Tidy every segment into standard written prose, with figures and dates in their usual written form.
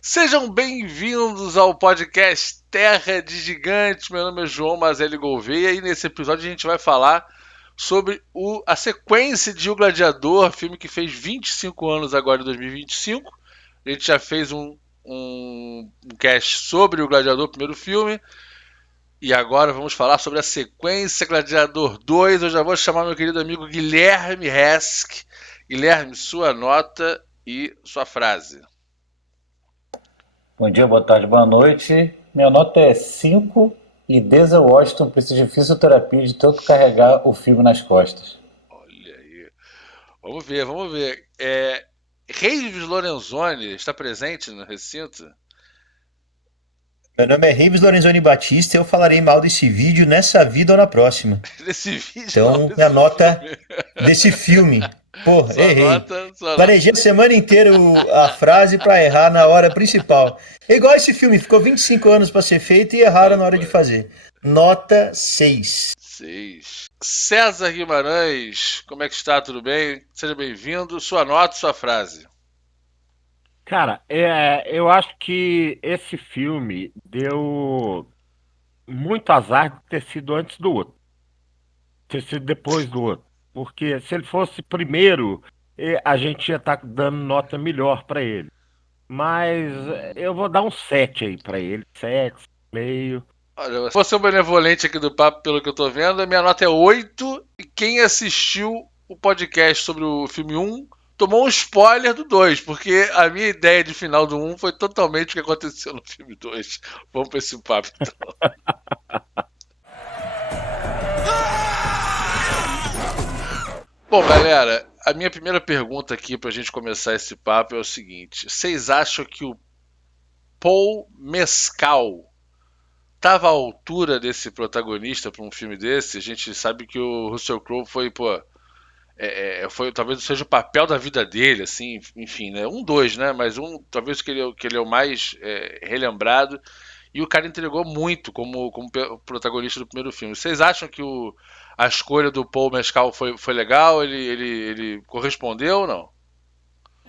Sejam bem-vindos ao podcast Terra de Gigantes. Meu nome é João Mazelli Gouveia e nesse episódio a gente vai falar sobre a sequência de O Gladiador, filme que fez 25 anos agora em 2025. A gente já fez um cast sobre O Gladiador, primeiro filme, e agora vamos falar sobre a sequência Gladiador 2. Eu já vou chamar meu querido amigo Guilherme Hesk. Guilherme, sua nota e sua frase. Bom dia, boa tarde, boa noite. Minha nota é 5 e Denzel Washington precisa de fisioterapia de tanto carregar o filme nas costas. Olha aí. Vamos ver, vamos ver. Reives Lorenzoni está presente no recinto? Meu nome é Reives Lorenzoni Batista e eu falarei mal desse vídeo nessa vida ou na próxima. Nesse vídeo, não, Então, minha nesse nota filme. desse filme. Porra, Sua errei. nota, sua nota. Planejei a semana inteira a frase pra errar na hora principal. É igual esse filme, ficou 25 anos pra ser feito e erraram na hora de fazer. Nota 6. 6. César Guimarães, como é que está? Tudo bem? Seja bem-vindo. Sua nota, sua frase. Cara, eu acho que esse filme deu muito azar de ter sido antes do outro, ter sido depois do outro. Porque se ele fosse primeiro, a gente ia estar dando nota melhor pra ele. Mas eu vou dar um 7 aí pra ele, 7, meio. Olha, se você é o benevolente aqui do papo, pelo que eu tô vendo, a minha nota é 8. E quem assistiu o podcast sobre o filme um tomou um spoiler do 2, porque a minha ideia de final do um foi totalmente o que aconteceu no filme 2. Vamos pra esse papo, então. Bom, galera, a minha primeira pergunta aqui pra gente começar esse papo é o seguinte: vocês acham que o Paul Mescal tava à altura desse protagonista para um filme desse? A gente sabe que o Russell Crowe foi, pô, foi talvez seja o papel da vida dele, assim, enfim, né? Um, dois, né? Mas talvez que ele é o mais relembrado. E o cara entregou muito como protagonista do primeiro filme. Vocês acham que a escolha do Paul Mescal foi legal? Ele correspondeu ou não?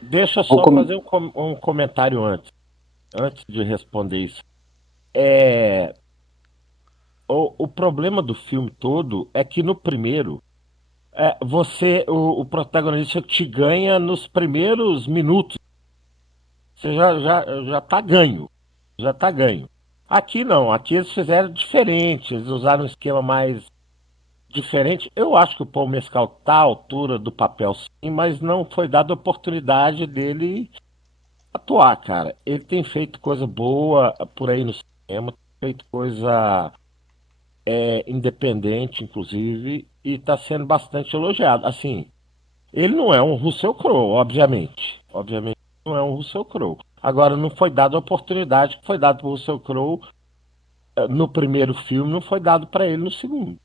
Deixa eu Vou só com- fazer um comentário antes de responder isso. É, o problema do filme todo é que no primeiro, o protagonista te ganha nos primeiros minutos. Você já tá ganho. Já tá ganho. Aqui não, aqui eles fizeram diferente, eles usaram um esquema mais diferente. Eu acho que o Paul Mescal tá à altura do papel, sim, mas não foi dada a oportunidade dele atuar, cara. Ele tem feito coisa boa por aí no cinema, tem feito coisa independente, inclusive, e tá sendo bastante elogiado. Assim, ele não é um Russell Crowe, obviamente. Obviamente não é um Russell Crowe. Agora, não foi dada a oportunidade que foi dada para o Russell Crowe no primeiro filme, não foi dado para ele no segundo.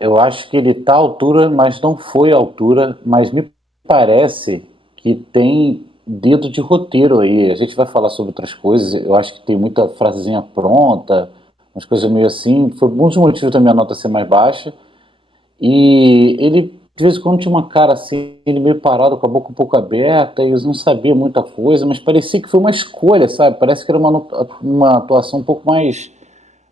eu acho que ele está à altura, mas não foi à altura, mas me parece que tem dedo de roteiro aí. A gente vai falar sobre outras coisas, eu acho que tem muita frasezinha pronta, umas coisas meio assim. Foi um dos motivos da minha nota ser mais baixa. E ele, de vez em quando, tinha uma cara assim, ele meio parado, com a boca um pouco aberta, e eu não sabia muita coisa, mas parecia que foi uma escolha, sabe? Parece que era uma atuação um pouco mais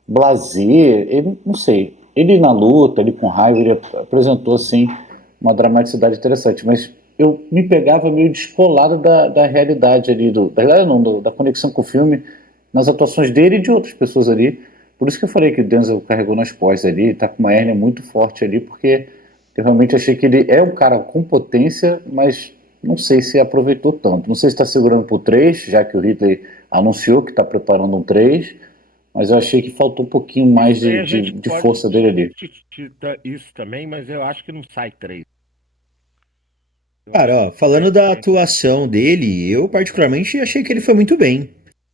blasé, ele, não sei. Ele na luta, ele com raiva, ele apresentou, assim, uma dramaticidade interessante, mas eu me pegava meio descolado da realidade ali, da realidade não, da conexão com o filme, nas atuações dele e de outras pessoas ali. Por isso que eu falei que o Denzel carregou nas costas ali, tá com uma hérnia muito forte ali, porque eu realmente achei que ele é um cara com potência, mas não sei se aproveitou tanto. Não sei se está segurando pro 3, já que o Ridley anunciou que está preparando um 3, mas eu achei que faltou um pouquinho mais Aí de, a de, gente de pode força dele ali. discutir isso também, mas eu acho que não sai três. Eu Cara, acho que ó, não sai falando da três. atuação dele, eu particularmente achei que ele foi muito bem.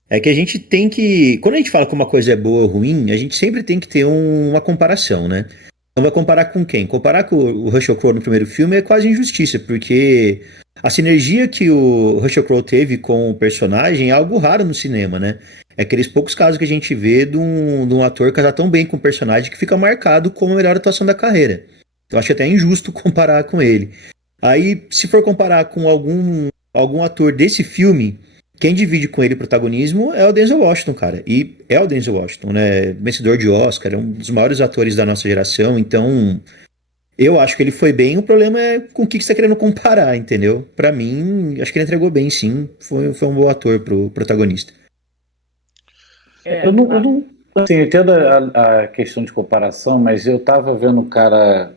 É que a gente tem que. Quando a gente fala que uma coisa é boa ou ruim, a gente sempre tem que ter uma comparação, né? Então vai comparar com quem? Comparar com o Russell Crowe no primeiro filme é quase injustiça, porque a sinergia que o Russell Crowe teve com o personagem é algo raro no cinema, né? É aqueles poucos casos que a gente vê de um ator casar tão bem com o personagem que fica marcado como a melhor atuação da carreira. Então acho até injusto comparar com ele. Aí, se for comparar com algum ator desse filme, quem divide com ele o protagonismo é o Denzel Washington, cara. E é o Denzel Washington, né? Vencedor de Oscar, é um dos maiores atores da nossa geração. Então, eu acho que ele foi bem. O problema é com o que você tá querendo comparar, entendeu? Pra mim, acho que ele entregou bem, sim. Foi um bom ator pro protagonista. Eu não assim, eu entendo a questão de comparação, mas eu tava vendo um cara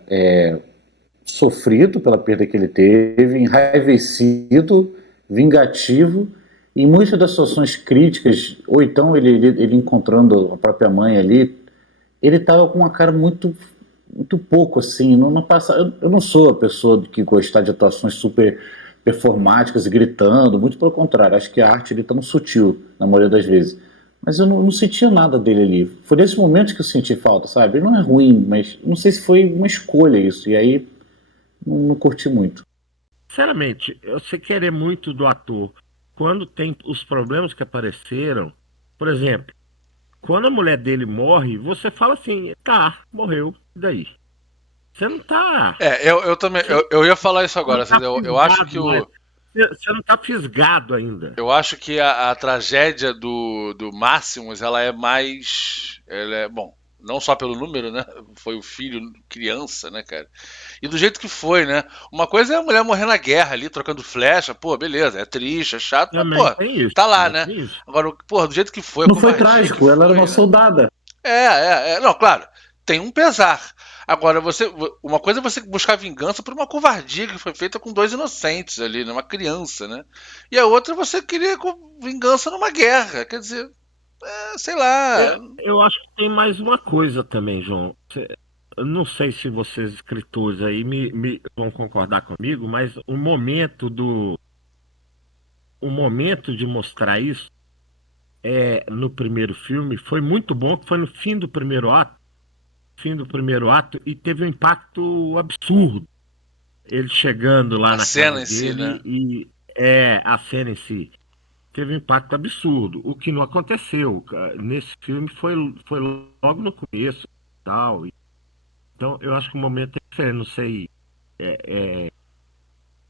sofrido pela perda que ele teve, enraivecido, vingativo, e muitas das situações críticas, ou então ele encontrando a própria mãe ali, ele estava com uma cara muito pouco assim, não passa, eu não sou a pessoa que gostar de atuações super performáticas e gritando, muito pelo contrário, acho que a arte ele tá no sutil, na maioria das vezes. Mas eu não sentia nada dele ali. Foi nesses momentos que eu senti falta, sabe? Ele não é ruim, mas não sei se foi uma escolha isso. E aí não curti muito. Sinceramente, você querer muito do ator quando tem os problemas que apareceram, por exemplo, quando a mulher dele morre, você fala assim, tá, morreu, e daí? Você não tá. Eu também. Você Eu ia falar isso não agora. tá Eu acho que fisgado, mas você não tá fisgado ainda. Eu acho que a tragédia do Máximos, ela é mais. Ela é, bom, não só pelo número, né? Foi o filho, criança, né, cara? E do jeito que foi, né? Uma coisa é a mulher morrer na guerra ali, trocando flecha, pô, beleza, é triste, é chato, mas, Também pô, tem isso, tá lá, também né? tem isso. Agora, pô, do jeito que foi, a Não foi covardia que trágico, ela era uma foi, né? soldada. Não, claro, tem um pesar. Agora, uma coisa é você buscar vingança por uma covardia que foi feita com dois inocentes ali, né? Uma criança, né? E a outra é você querer vingança numa guerra. Quer dizer, sei lá. Eu acho que tem mais uma coisa também, João. Eu não sei se vocês escritores aí me vão concordar comigo, mas o momento de mostrar isso no primeiro filme foi muito bom, que foi no fim do primeiro ato e teve um impacto absurdo. Ele chegando lá A na cena casa em si, né? dele e a cena em si teve um impacto absurdo, o que não aconteceu. Nesse filme foi logo no começo, tal. Então eu acho que o momento é diferente. Não sei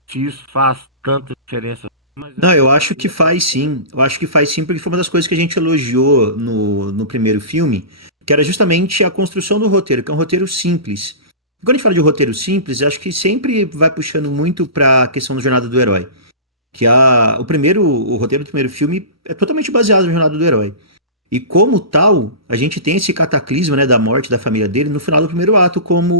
se isso faz tanta diferença, mas Não, eu acho que faz sim. Eu acho que faz sim, porque foi uma das coisas que a gente elogiou no primeiro filme, que era justamente a construção do roteiro, que é um roteiro simples. Quando a gente fala de roteiro simples, eu acho que sempre vai puxando muito para a questão da jornada do herói. O roteiro do primeiro filme é totalmente baseado na jornada do herói. E como tal, a gente tem esse cataclisma, né, da morte da família dele no final do primeiro ato, como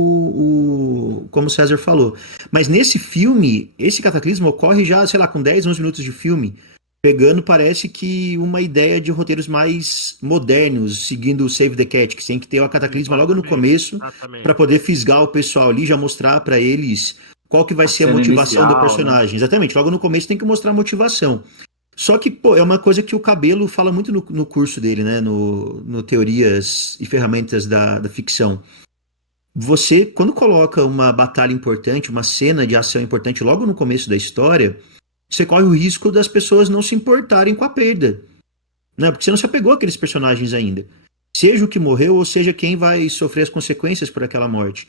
o César falou. Mas nesse filme, esse cataclisma ocorre já, sei lá, com 10, 11 minutos de filme, pegando, parece que uma ideia de roteiros mais modernos, seguindo o Save the Cat, que tem que ter o cataclisma logo no começo, para exatamente. poder fisgar o pessoal ali, já mostrar para eles qual que vai A ser a cena motivação do inicial, né? personagem. Exatamente, logo no começo tem que mostrar a motivação. Só que, pô, é uma coisa que o Cabelo fala muito no curso dele, né? No Teorias e Ferramentas da Ficção. Você, quando coloca uma batalha importante, uma cena de ação importante logo no começo da história, você corre o risco das pessoas não se importarem com a perda. Né? Porque você não se apegou àqueles personagens ainda. Seja o que morreu, ou seja quem vai sofrer as consequências por aquela morte.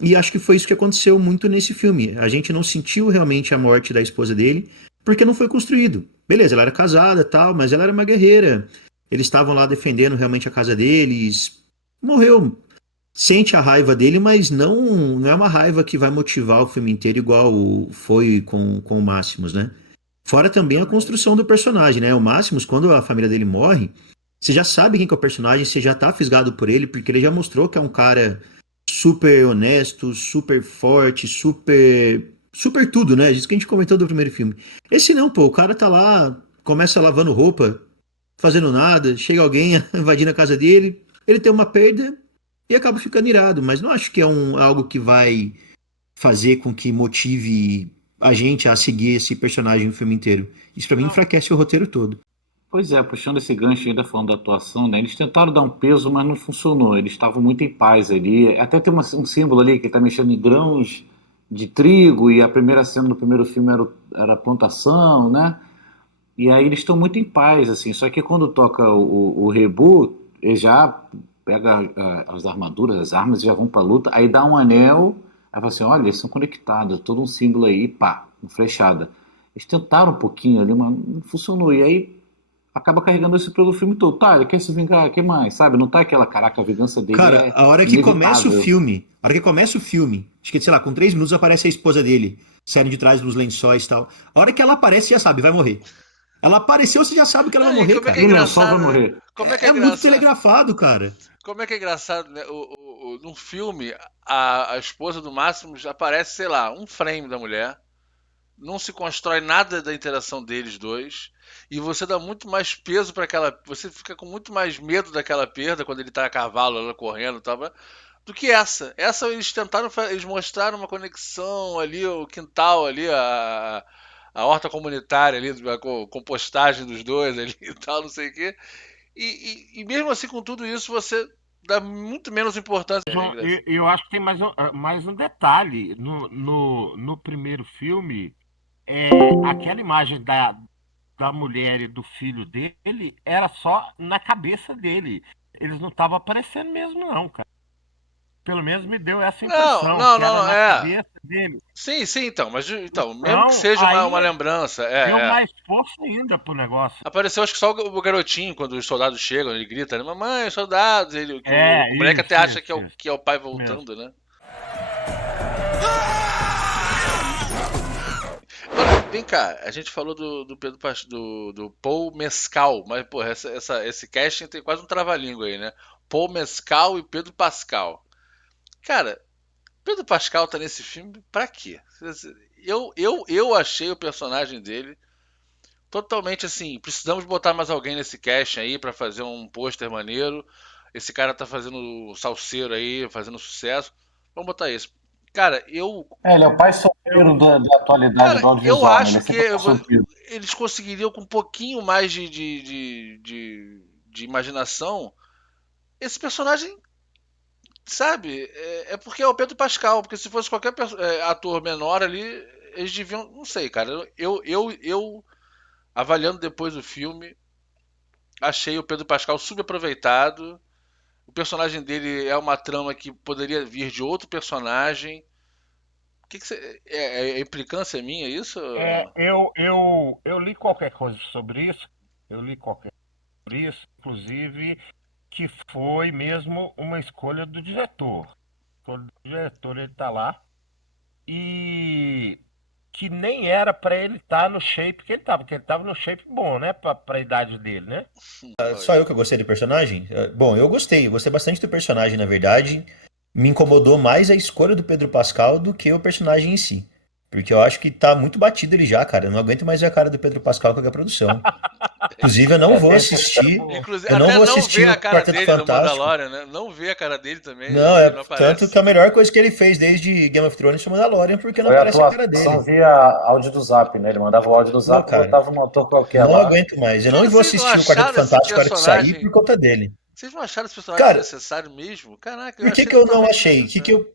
E acho que foi isso que aconteceu muito nesse filme. A gente não sentiu realmente a morte da esposa dele, porque não foi construído. Beleza, ela era casada tal, mas ela era uma guerreira. Eles estavam lá defendendo realmente a casa deles. Morreu. Sente a raiva dele, mas não é uma raiva que vai motivar o filme inteiro igual foi com o Máximos, né? Fora também a construção do personagem, né? O Máximos, quando a família dele morre, você já sabe quem que é o personagem, você já tá fisgado por ele, porque ele já mostrou que é um cara super honesto, super forte, super tudo, né? Isso que a gente comentou do primeiro filme. Esse não, pô, o cara tá lá, começa lavando roupa, fazendo nada, chega alguém invadindo a casa dele, ele tem uma perda e acaba ficando irado, mas não acho que é algo que vai fazer com que motive a gente a seguir esse personagem o filme inteiro. Isso pra mim enfraquece o roteiro todo. Pois é, puxando esse gancho ainda falando da atuação, né? Eles tentaram dar um peso, mas não funcionou. Eles estavam muito em paz ali. Até tem um símbolo ali que ele tá mexendo em grãos de trigo, e a primeira cena do primeiro filme era a plantação, né? E aí eles estão muito em paz, assim. Só que quando toca o reboot, ele já pega as armaduras, as armas e já vão pra luta. Aí dá um anel, aí fala assim: olha, eles são conectados, todo um símbolo aí, pá, uma flechada. Eles tentaram um pouquinho ali, mas não funcionou. E aí acaba carregando isso pelo filme todo. Tá, ele quer se vingar, que mais? Sabe? Não tá aquela, caraca, a vingança dele Cara, é a hora que começa o inevitável. filme, acho que, sei lá, com 3 minutos aparece a esposa dele, saindo de trás dos lençóis e tal. A hora que ela aparece, já sabe, vai morrer. Ela apareceu, você já sabe que ela vai Não, e morrer, como é que é No cara. lençol vai engraçado, né? morrer. Como é que é É muito engraçado? telegrafado, cara. Como é que é engraçado, né? Num filme, a esposa do Máximo já aparece, sei lá, um frame da mulher. Não se constrói nada da interação deles dois. E você dá muito mais peso para aquela. Você fica com muito mais medo daquela perda quando ele tá a cavalo, ela correndo e tal, do que essa. Essa eles tentaram. Eles mostraram uma conexão ali, o quintal ali, a horta comunitária ali, a compostagem dos dois ali e tal, não sei o quê. E mesmo assim, com tudo isso, você dá muito menos importância. João, eu acho que tem mais um detalhe. No primeiro filme, é, aquela imagem da mulher e do filho dele era só na cabeça dele. Eles não estavam aparecendo mesmo, não, cara. Pelo menos me deu essa Não, impressão, não, que era não, na é. cabeça dele. Sim, sim, então, mas então, mesmo que Então, seja uma aí lembrança, deu é. mais força ainda pro negócio. Apareceu acho que só o garotinho quando os soldados chegam, ele grita, né? Mamãe, soldados, ele, que o moleque até É, acha que isso que é o pai mesmo. voltando, né? Agora, vem cá, a gente falou do Pedro do Paul Mescal, mas, porra, esse casting tem quase um trava-língua aí, né? Paul Mescal e Pedro Pascal. Cara, Pedro Pascal tá nesse filme pra quê? Eu achei o personagem dele totalmente assim. Precisamos botar mais alguém nesse casting aí pra fazer um pôster maneiro. Esse cara tá fazendo salseiro aí, fazendo sucesso. Vamos botar isso. Cara, Ele é o pai solteiro da atualidade cara, do eu audiovisual, né? Ele acho é que sempre o pai solteiro. eles conseguiriam com um pouquinho mais de imaginação esse personagem, sabe? É porque é o Pedro Pascal, porque se fosse qualquer ator menor ali, eles deviam, não sei, cara. Eu avaliando depois o filme, achei o Pedro Pascal subaproveitado. O personagem dele é uma trama que poderia vir de outro personagem. Que você, é implicância minha isso? Eu li qualquer coisa sobre isso. Eu li qualquer coisa sobre isso, inclusive que foi mesmo uma escolha do diretor. O diretor ele tá lá e que nem era pra ele estar no shape que ele tava, porque ele tava no shape bom, né, pra idade dele, né? Só eu que gostei do personagem? Bom, eu gostei bastante do personagem, na verdade. Me incomodou mais a escolha do Pedro Pascal do que o personagem em si. Porque eu acho que tá muito batido ele já, cara. Eu não aguento mais ver a cara do Pedro Pascal com a produção. Inclusive, Inclusive, eu não até vou não ver assistir a o cara Quarteto dele no Fantástico. Mandalorian, né? Não ver a cara dele também, Não, que é ele não tanto aparece. que a melhor coisa que ele fez desde Game of Thrones foi Mandalorian, porque não Foi a aparece a cara atuação dele. via áudio do Zap, né? Ele mandava o áudio do Não, Zap e cara, botava um ator qualquer não lá. aguento mais. Eu não Cara, vou vocês não assistir o Quarteto acharam esse Fantástico na hora que sair por personagem. conta dele. Vocês não acharam esse personagem Cara, desnecessário mesmo? Caraca, eu por que achei que eu não totalmente achei? desnecessário.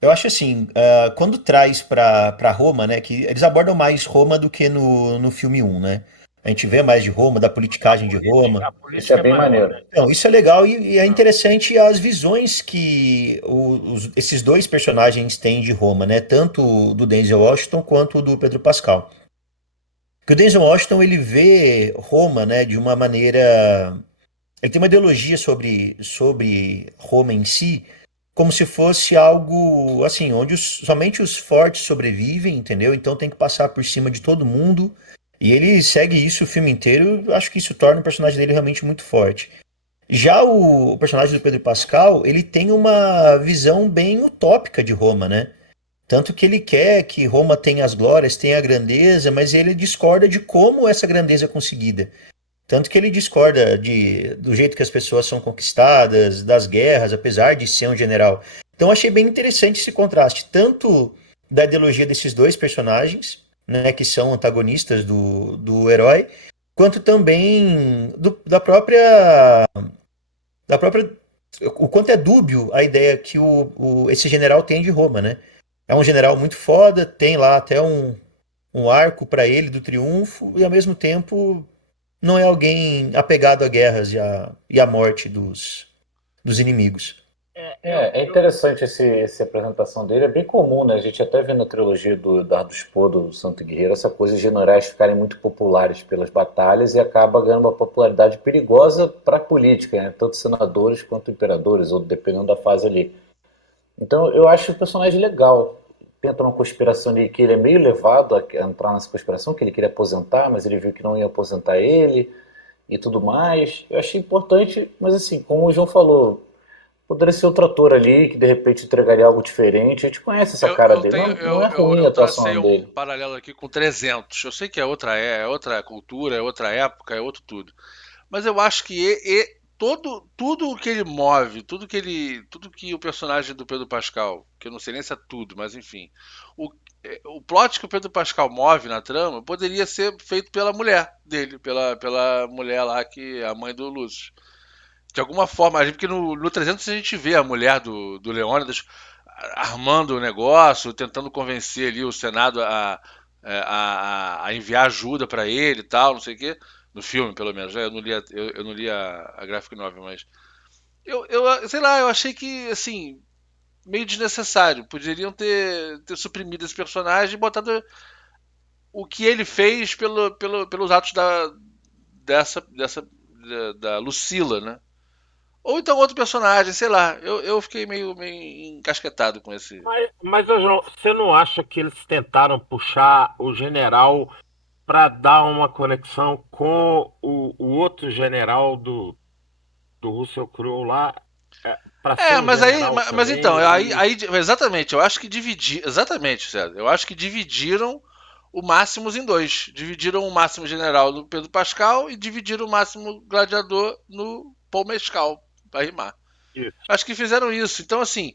Eu acho assim, quando traz pra Roma, né, que eles abordam mais Roma do que no filme um, né? A gente vê mais de Roma, da politicagem de Roma. A Isso é política é bem maior, maneiro. né? Então, isso é legal e é Não. interessante as visões que esses dois personagens têm de Roma, né? Tanto do Denzel Washington quanto do Pedro Pascal. Porque o Denzel Washington, ele vê Roma, né, de uma maneira... Ele tem uma ideologia sobre Roma em si, como se fosse algo assim, onde somente os fortes sobrevivem, entendeu? Então tem que passar por cima de todo mundo. E ele segue isso o filme inteiro. Eu acho que isso torna o personagem dele realmente muito forte. Já o personagem do Pedro Pascal, ele tem uma visão bem utópica de Roma, né? Tanto que ele quer que Roma tenha as glórias, tenha a grandeza, mas ele discorda de como essa grandeza é conseguida. Tanto que ele discorda do jeito que as pessoas são conquistadas, das guerras, apesar de ser um general. Então achei bem interessante esse contraste, tanto da ideologia desses dois personagens, né, que são antagonistas do herói, quanto também da própria o quanto é dúbio a ideia que esse general tem de Roma, né? É um general muito foda, tem lá até um arco para ele do triunfo, e ao mesmo tempo não é alguém apegado a guerras e à morte dos inimigos. É interessante essa apresentação dele, é bem comum, né? A gente até vê na trilogia do Eduardo Spohr, do Santo Guerreiro, essa coisa de generais ficarem muito populares pelas batalhas e acaba ganhando uma popularidade perigosa para a política, né? Tanto senadores quanto imperadores, ou dependendo da fase ali. Então eu acho o personagem legal. Tenta uma conspiração ali que ele é meio levado a entrar nessa conspiração, que ele queria aposentar, mas ele viu que não ia aposentar ele e tudo mais. Eu achei importante, mas assim, como o João falou, poderia ser outro ator ali que de repente entregaria algo diferente. A gente conhece essa Eu, cara eu dele. tenho, Não, não é ruim a eu tracei atuação um dele. paralelo aqui com 300. Eu sei que é outra cultura, é outra época, é outro tudo. Mas eu acho que tudo o que ele move, tudo que o personagem do Pedro Pascal, que eu não sei nem se é tudo, mas enfim, o, o plot que o Pedro Pascal move na trama poderia ser feito pela mulher dele, pela mulher lá que é a mãe do Lúcio. De alguma forma, porque no 300 a gente vê a mulher do Leônidas armando o negócio, tentando convencer ali o Senado a enviar ajuda para ele e tal, não sei o quê. No filme, pelo menos, né? Eu não li a graphic novel, mas sei lá, eu achei que, assim, meio desnecessário. Poderiam ter suprimido esse personagem e botado o que ele fez pelos atos da Lucila, né? Ou então outro personagem, sei lá. Eu fiquei meio encasquetado com esse. Mas ô, João, você não acha que eles tentaram puxar o general para dar uma conexão com o outro general do Russell Crowe lá, para ser um Mas aí. general Mas então, também? E exatamente, eu acho que dividir. Exatamente, César. Eu acho que dividiram o Máximos em dois. Dividiram o Máximo General no Pedro Pascal e dividiram o Máximo Gladiador no Paul Mescal, pra rimar. isso. Acho que fizeram isso. Então, assim,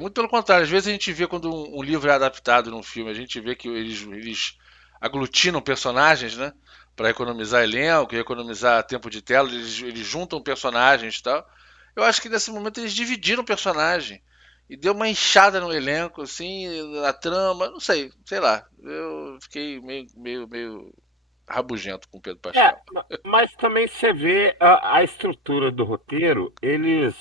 muito pelo contrário. Às vezes a gente vê quando um livro é adaptado num filme, a gente vê que eles aglutinam personagens, né? Para economizar elenco, economizar tempo de tela, eles juntam personagens e tal. Eu acho que nesse momento eles dividiram o personagem e deu uma inchada no elenco, assim, na trama, não sei lá. Eu fiquei meio rabugento com o Pedro Pascal. Mas também você vê a estrutura do roteiro, eles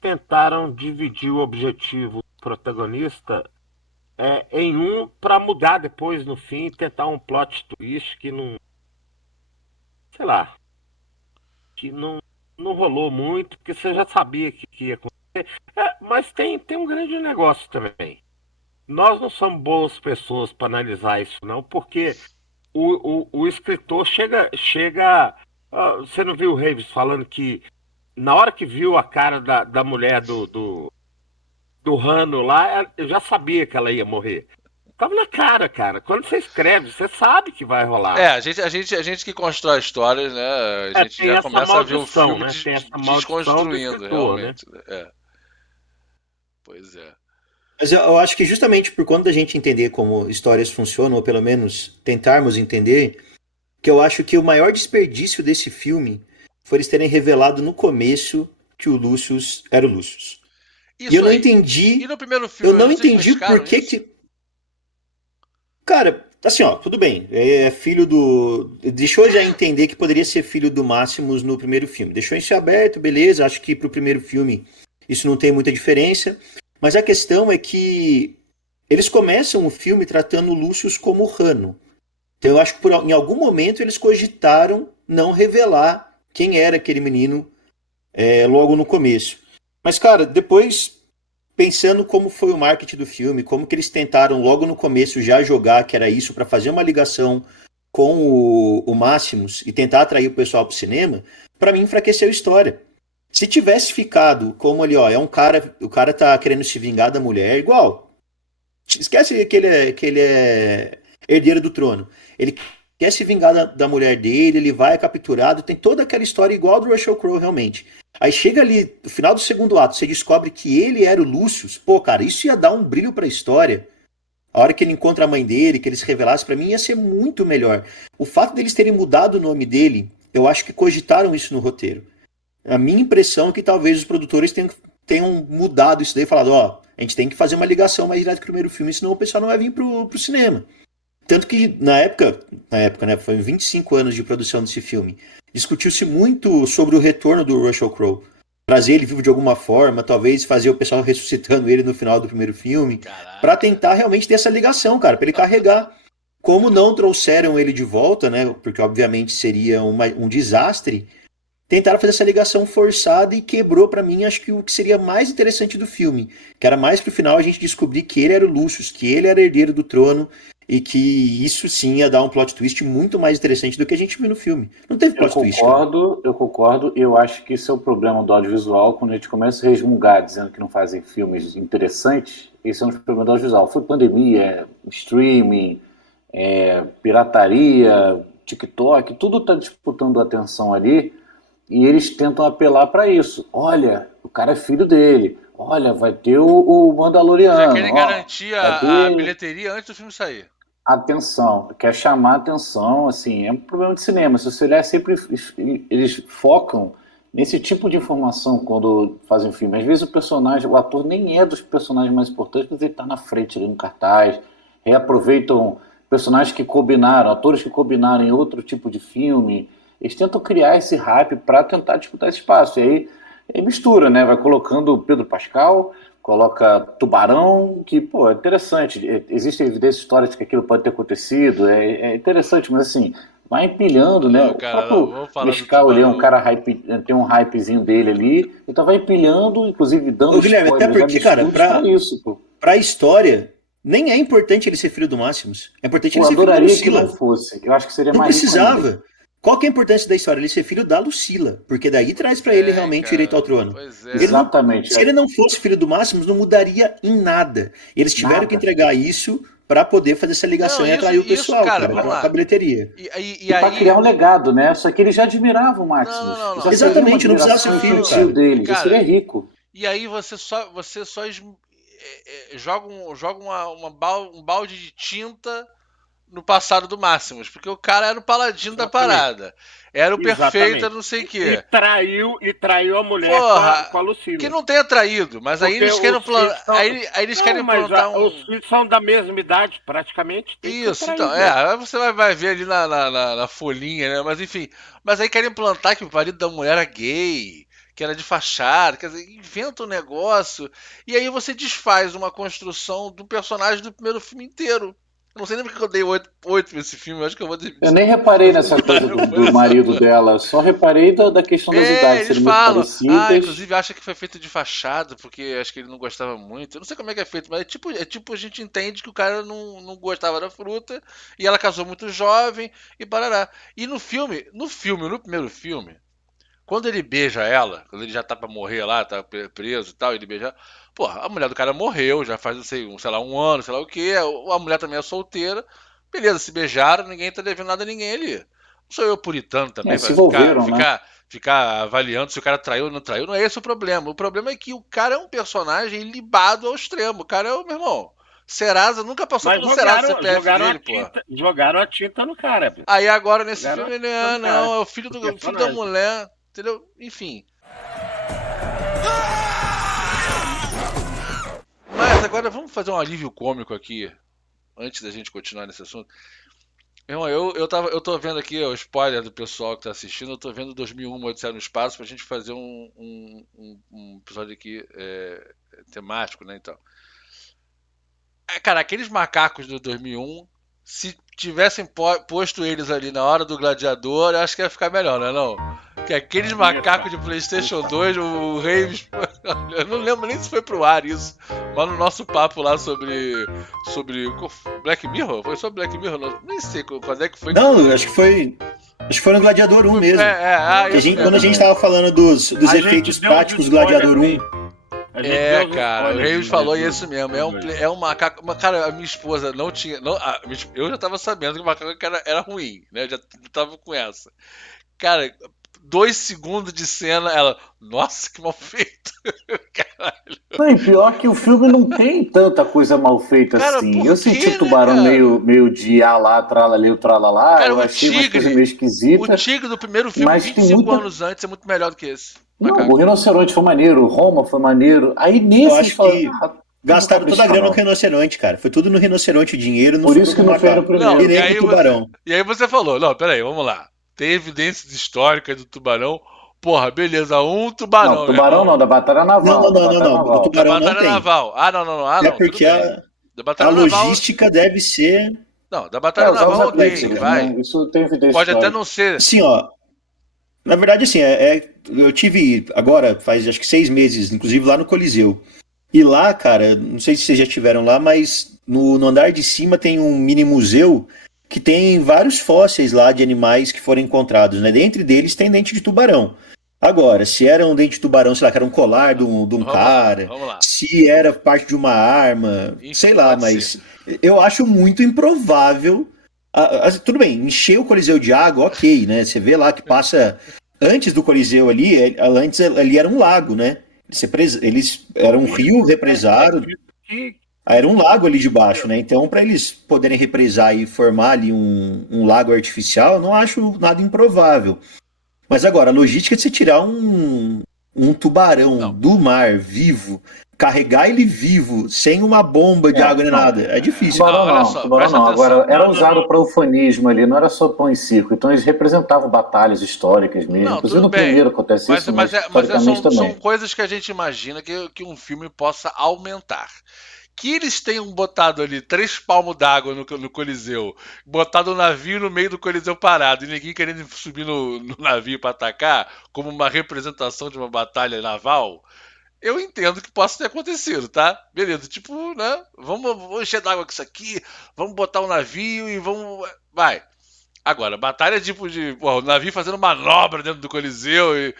tentaram dividir o objetivo do protagonista em um para mudar depois no fim, tentar um plot twist que não, sei lá, que não rolou muito, porque você já sabia que ia acontecer. Mas tem um grande negócio também. Nós não somos boas pessoas para analisar isso, não, porque o escritor chega. Você não viu o Reeves falando que na hora que viu a cara da mulher do Rano lá, eu já sabia que ela ia morrer. Tava na cara. Quando você escreve, você sabe que vai rolar. A gente que constrói histórias, né? A gente Tem já essa começa a ver o maldição, filme né? Tem essa maldição do desconstruindo, escritor, né? realmente. Pois é. Mas eu acho que justamente por conta da gente entender como histórias funcionam, ou pelo menos tentarmos entender, que eu acho que o maior desperdício desse filme foi eles terem revelado no começo que o Lucius era o Lucius. E Isso aí. E no primeiro eu filme, não vocês entendi por pescaram que isso? que... Cara, assim, ó, tudo bem. É filho do. Deixou já entender que poderia ser filho do Máximos no primeiro filme. Deixou isso aberto, beleza. Acho que pro primeiro filme isso não tem muita diferença. Mas a questão é que eles começam o filme tratando o Lucius como Rano. Então eu acho que em algum momento eles cogitaram não revelar quem era aquele menino logo no começo. Mas, cara, depois pensando como foi o marketing do filme, como que eles tentaram logo no começo já jogar que era isso para fazer uma ligação com o Máximos e tentar atrair o pessoal pro cinema, para mim enfraqueceu a história. Se tivesse ficado como ali, ó, é um cara, o cara tá querendo se vingar da mulher, igual. Esquece que ele é herdeiro do trono. Ele quer se vingar da mulher dele, ele vai é capturado, tem toda aquela história igual do Russell Crowe realmente. Aí chega ali, no final do segundo ato, você descobre que ele era o Lucius. Pô, cara, isso ia dar um brilho pra história. A hora que ele encontra a mãe dele, que eles revelassem, pra mim ia ser muito melhor. O fato deles terem mudado o nome dele, eu acho que cogitaram isso no roteiro. A minha impressão é que talvez os produtores tenham mudado isso daí e falado, ó, a gente tem que fazer uma ligação mais direta com o primeiro filme, senão o pessoal não vai vir pro cinema. Tanto que na época, né, foi 25 anos de produção desse filme, discutiu-se muito sobre o retorno do Russell Crowe. trazer ele vivo de alguma forma, talvez fazer o pessoal ressuscitando ele no final do primeiro filme, pra tentar realmente ter essa ligação, cara, pra ele carregar. Como não trouxeram ele de volta, né? Porque obviamente seria um desastre. Tentaram fazer essa ligação forçada e quebrou pra mim, acho que o que seria mais interessante do filme, que era mais pro final a gente descobrir que ele era o Lucius, que ele era herdeiro do trono e que isso sim ia dar um plot twist muito mais interessante do que a gente viu no filme. Não teve plot twist, cara. Eu concordo. Eu acho que esse é o problema do audiovisual, quando a gente começa a resmungar dizendo que não fazem filmes interessantes. Esse é um dos problemas do audiovisual. Foi pandemia, streaming, pirataria, TikTok, tudo está disputando atenção ali. E eles tentam apelar para isso. Olha, o cara é filho dele. Olha, vai ter o Mandaloriano. Já querem garantir a bilheteria antes do filme sair. Atenção, quer chamar atenção, assim, é um problema de cinema. Se você olhar, sempre eles focam nesse tipo de informação quando fazem filme. Às vezes o ator nem é dos personagens mais importantes, mas ele está na frente ali no cartaz. Reaproveitam personagens que combinaram, atores que combinaram em outro tipo de filme. Eles tentam criar esse hype para tentar disputar esse espaço. E aí mistura, né? Vai colocando Pedro Pascal, coloca Tubarão, que, pô, é interessante. Existem evidências históricas de que aquilo pode ter acontecido, é interessante, mas assim, vai empilhando, né? Não, cara, o próprio Mescal ali é um cara tem um hypezinho dele ali, então vai empilhando, inclusive dando Guilherme, até porque, cara, pra história, nem é importante ele ser filho do Máximos. É importante ele ser filho da Lucila. Que não fosse. Eu acho que seria não mais precisava. Qual que é a importância da história? Ele ser filho da Lucila, porque daí traz pra ele realmente o direito ao trono. Exatamente. Se ele não fosse filho do Máximos, não mudaria em nada. Eles tiveram que entregar isso pra poder fazer essa ligação e atrair o pessoal, cara, pra bilheteria. E pra criar um legado, né? Só que ele já admirava o Máximos. Não. Exatamente, não precisava ser filho, cara. Dele. Isso é rico. E aí você só joga um balde de tinta no passado do Máximos, porque o cara era o paladino da parada. Era o perfeito, não sei o quê. E traiu a mulher com a Lucila. Que não tenha traído, mas porque aí eles querem plantar. Aí eles querem plantar Os filhos são da mesma idade, praticamente. Isso, então, aí você vai ver ali na folhinha, né? Mas enfim. Mas aí querem plantar que o marido da mulher era gay, que era de fachada, quer dizer, inventa um negócio. E aí você desfaz uma construção do personagem do primeiro filme inteiro. Eu não sei nem porque eu dei 8 pra esse filme, eu acho que eu vou... Eu nem reparei nessa coisa do marido dela, só reparei da questão das idades. Eles falam, inclusive acha que foi feito de fachada, porque acho que ele não gostava muito. Eu não sei como é que é feito, mas é tipo a gente entende que o cara não gostava da fruta, e ela casou muito jovem, e parará. E no primeiro filme, quando ele beija ela, quando ele já tá pra morrer lá, tá preso e tal, ele beija... Pô, a mulher do cara morreu, já faz, sei lá, um ano, sei lá o que. A mulher também é solteira. Beleza, se beijaram, ninguém tá devendo nada a ninguém ali. Não sou eu puritano também, pra ficar avaliando se o cara traiu ou não traiu. Não é esse o problema. O problema é que o cara é um personagem libado ao extremo. O cara é o, meu irmão... Serasa nunca passou pelo Serasa CPF dele, pô. Jogaram a tinta no cara. Pô. Aí agora nesse filme ele é o filho da mulher, entendeu? Enfim. Mas agora vamos fazer um alívio cômico aqui, antes da gente continuar nesse assunto. Eu tô vendo aqui o spoiler do pessoal que tá assistindo, eu tô vendo 2001 Odisseia no Espaço pra gente fazer um episódio aqui temático, né, então. Cara, aqueles macacos do 2001, se tivessem posto eles ali na hora do Gladiador, eu acho que ia ficar melhor, não é não? Que aqueles macacos de PlayStation 2, o Reis... Eu não lembro nem se foi pro ar isso, mas no nosso papo lá sobre Black Mirror? Foi só Black Mirror? Não, nem sei quando é que foi. Não, acho que foi no Gladiador 1 mesmo. Quando a gente tava falando dos efeitos práticos do Gladiador 1. Cara, o Reis falou isso mesmo. É um macaco. Cara, a minha esposa não tinha. Eu já tava sabendo que o macaco era ruim, né? Eu já tava com essa. Cara, 2 segundos de cena, ela. Nossa, que mal feito! Caralho. Não, e pior que o filme não tem tanta coisa mal feita assim. Eu senti o Tubarão meio de lá, tralaleu, tralalá. Cara, eu achei uma coisa meio esquisita. O Tigre do primeiro filme, 25 anos antes, é muito melhor do que esse. Não, o Rinoceronte foi maneiro, Roma foi maneiro. Aí nesse gastaram toda a grana no Rinoceronte, cara. Foi tudo no Rinoceronte, o dinheiro não foi. Por isso que não foi no primeiro. E nem no Tubarão. E aí você falou, não, peraí, vamos lá. Tem evidências históricas do Tubarão. Porra, beleza, um Não, tubarão, meu tubarão irmão. não, da Batalha Naval. Não, da não, não, Batalha não. Do Naval. Da tubarão não Batalha tem. Naval. Ah, não, não, não. Ah, É não, tudo porque bem. Da a Batalha Naval. logística deve ser. Não, da Batalha Usar os Naval, ok, Atlantes, vai. né? Isso tem evidência Pode até histórica. não ser. Assim, ó. Na verdade, assim, eu tive agora, faz acho que 6 meses, inclusive lá no Coliseu. E lá, cara, não sei se vocês já estiveram lá, mas no andar de cima tem um mini museu que tem vários fósseis lá de animais que foram encontrados, né? Dentre deles tem dente de tubarão. Agora, se era um dente de tubarão, sei lá, que era um colar de um Vamos lá, cara, vamos lá. se era parte de uma arma, Enfim, sei lá, pode ser. mas eu acho muito improvável. Tudo bem, encher o Coliseu de água, ok, né? Você vê lá que passa. Antes do Coliseu ali, antes ali era um lago, né? Eles era um rio represado, Que- aí era um lago ali de baixo, né? Então, para eles poderem represar e formar ali um lago artificial, eu não acho nada improvável. Mas agora, a logística de você tirar um tubarão Não. do mar vivo, carregar ele vivo, sem uma bomba de água nem não. nada, é difícil. Não, Tubarão olha não, só, tubarão presta não. atenção. Agora, era Não, usado não. para ufanismo ali, não era só pão e circo. Então eles representavam batalhas históricas mesmo. Não, Inclusive tudo no bem. primeiro acontece Mas, isso, mas, mas é, mas é- historicamente são, também. são coisas que a gente imagina que um filme possa aumentar. Que eles tenham botado ali 3 palmos d'água no Coliseu, botado o navio no meio do Coliseu parado e ninguém querendo subir no navio para atacar, como uma representação de uma batalha naval, eu entendo que possa ter acontecido, tá? Beleza, tipo, né? Vamos encher d'água com isso aqui, vamos botar o navio e vamos. Vai. Agora, batalha tipo de. Porra, o navio fazendo manobra dentro do Coliseu e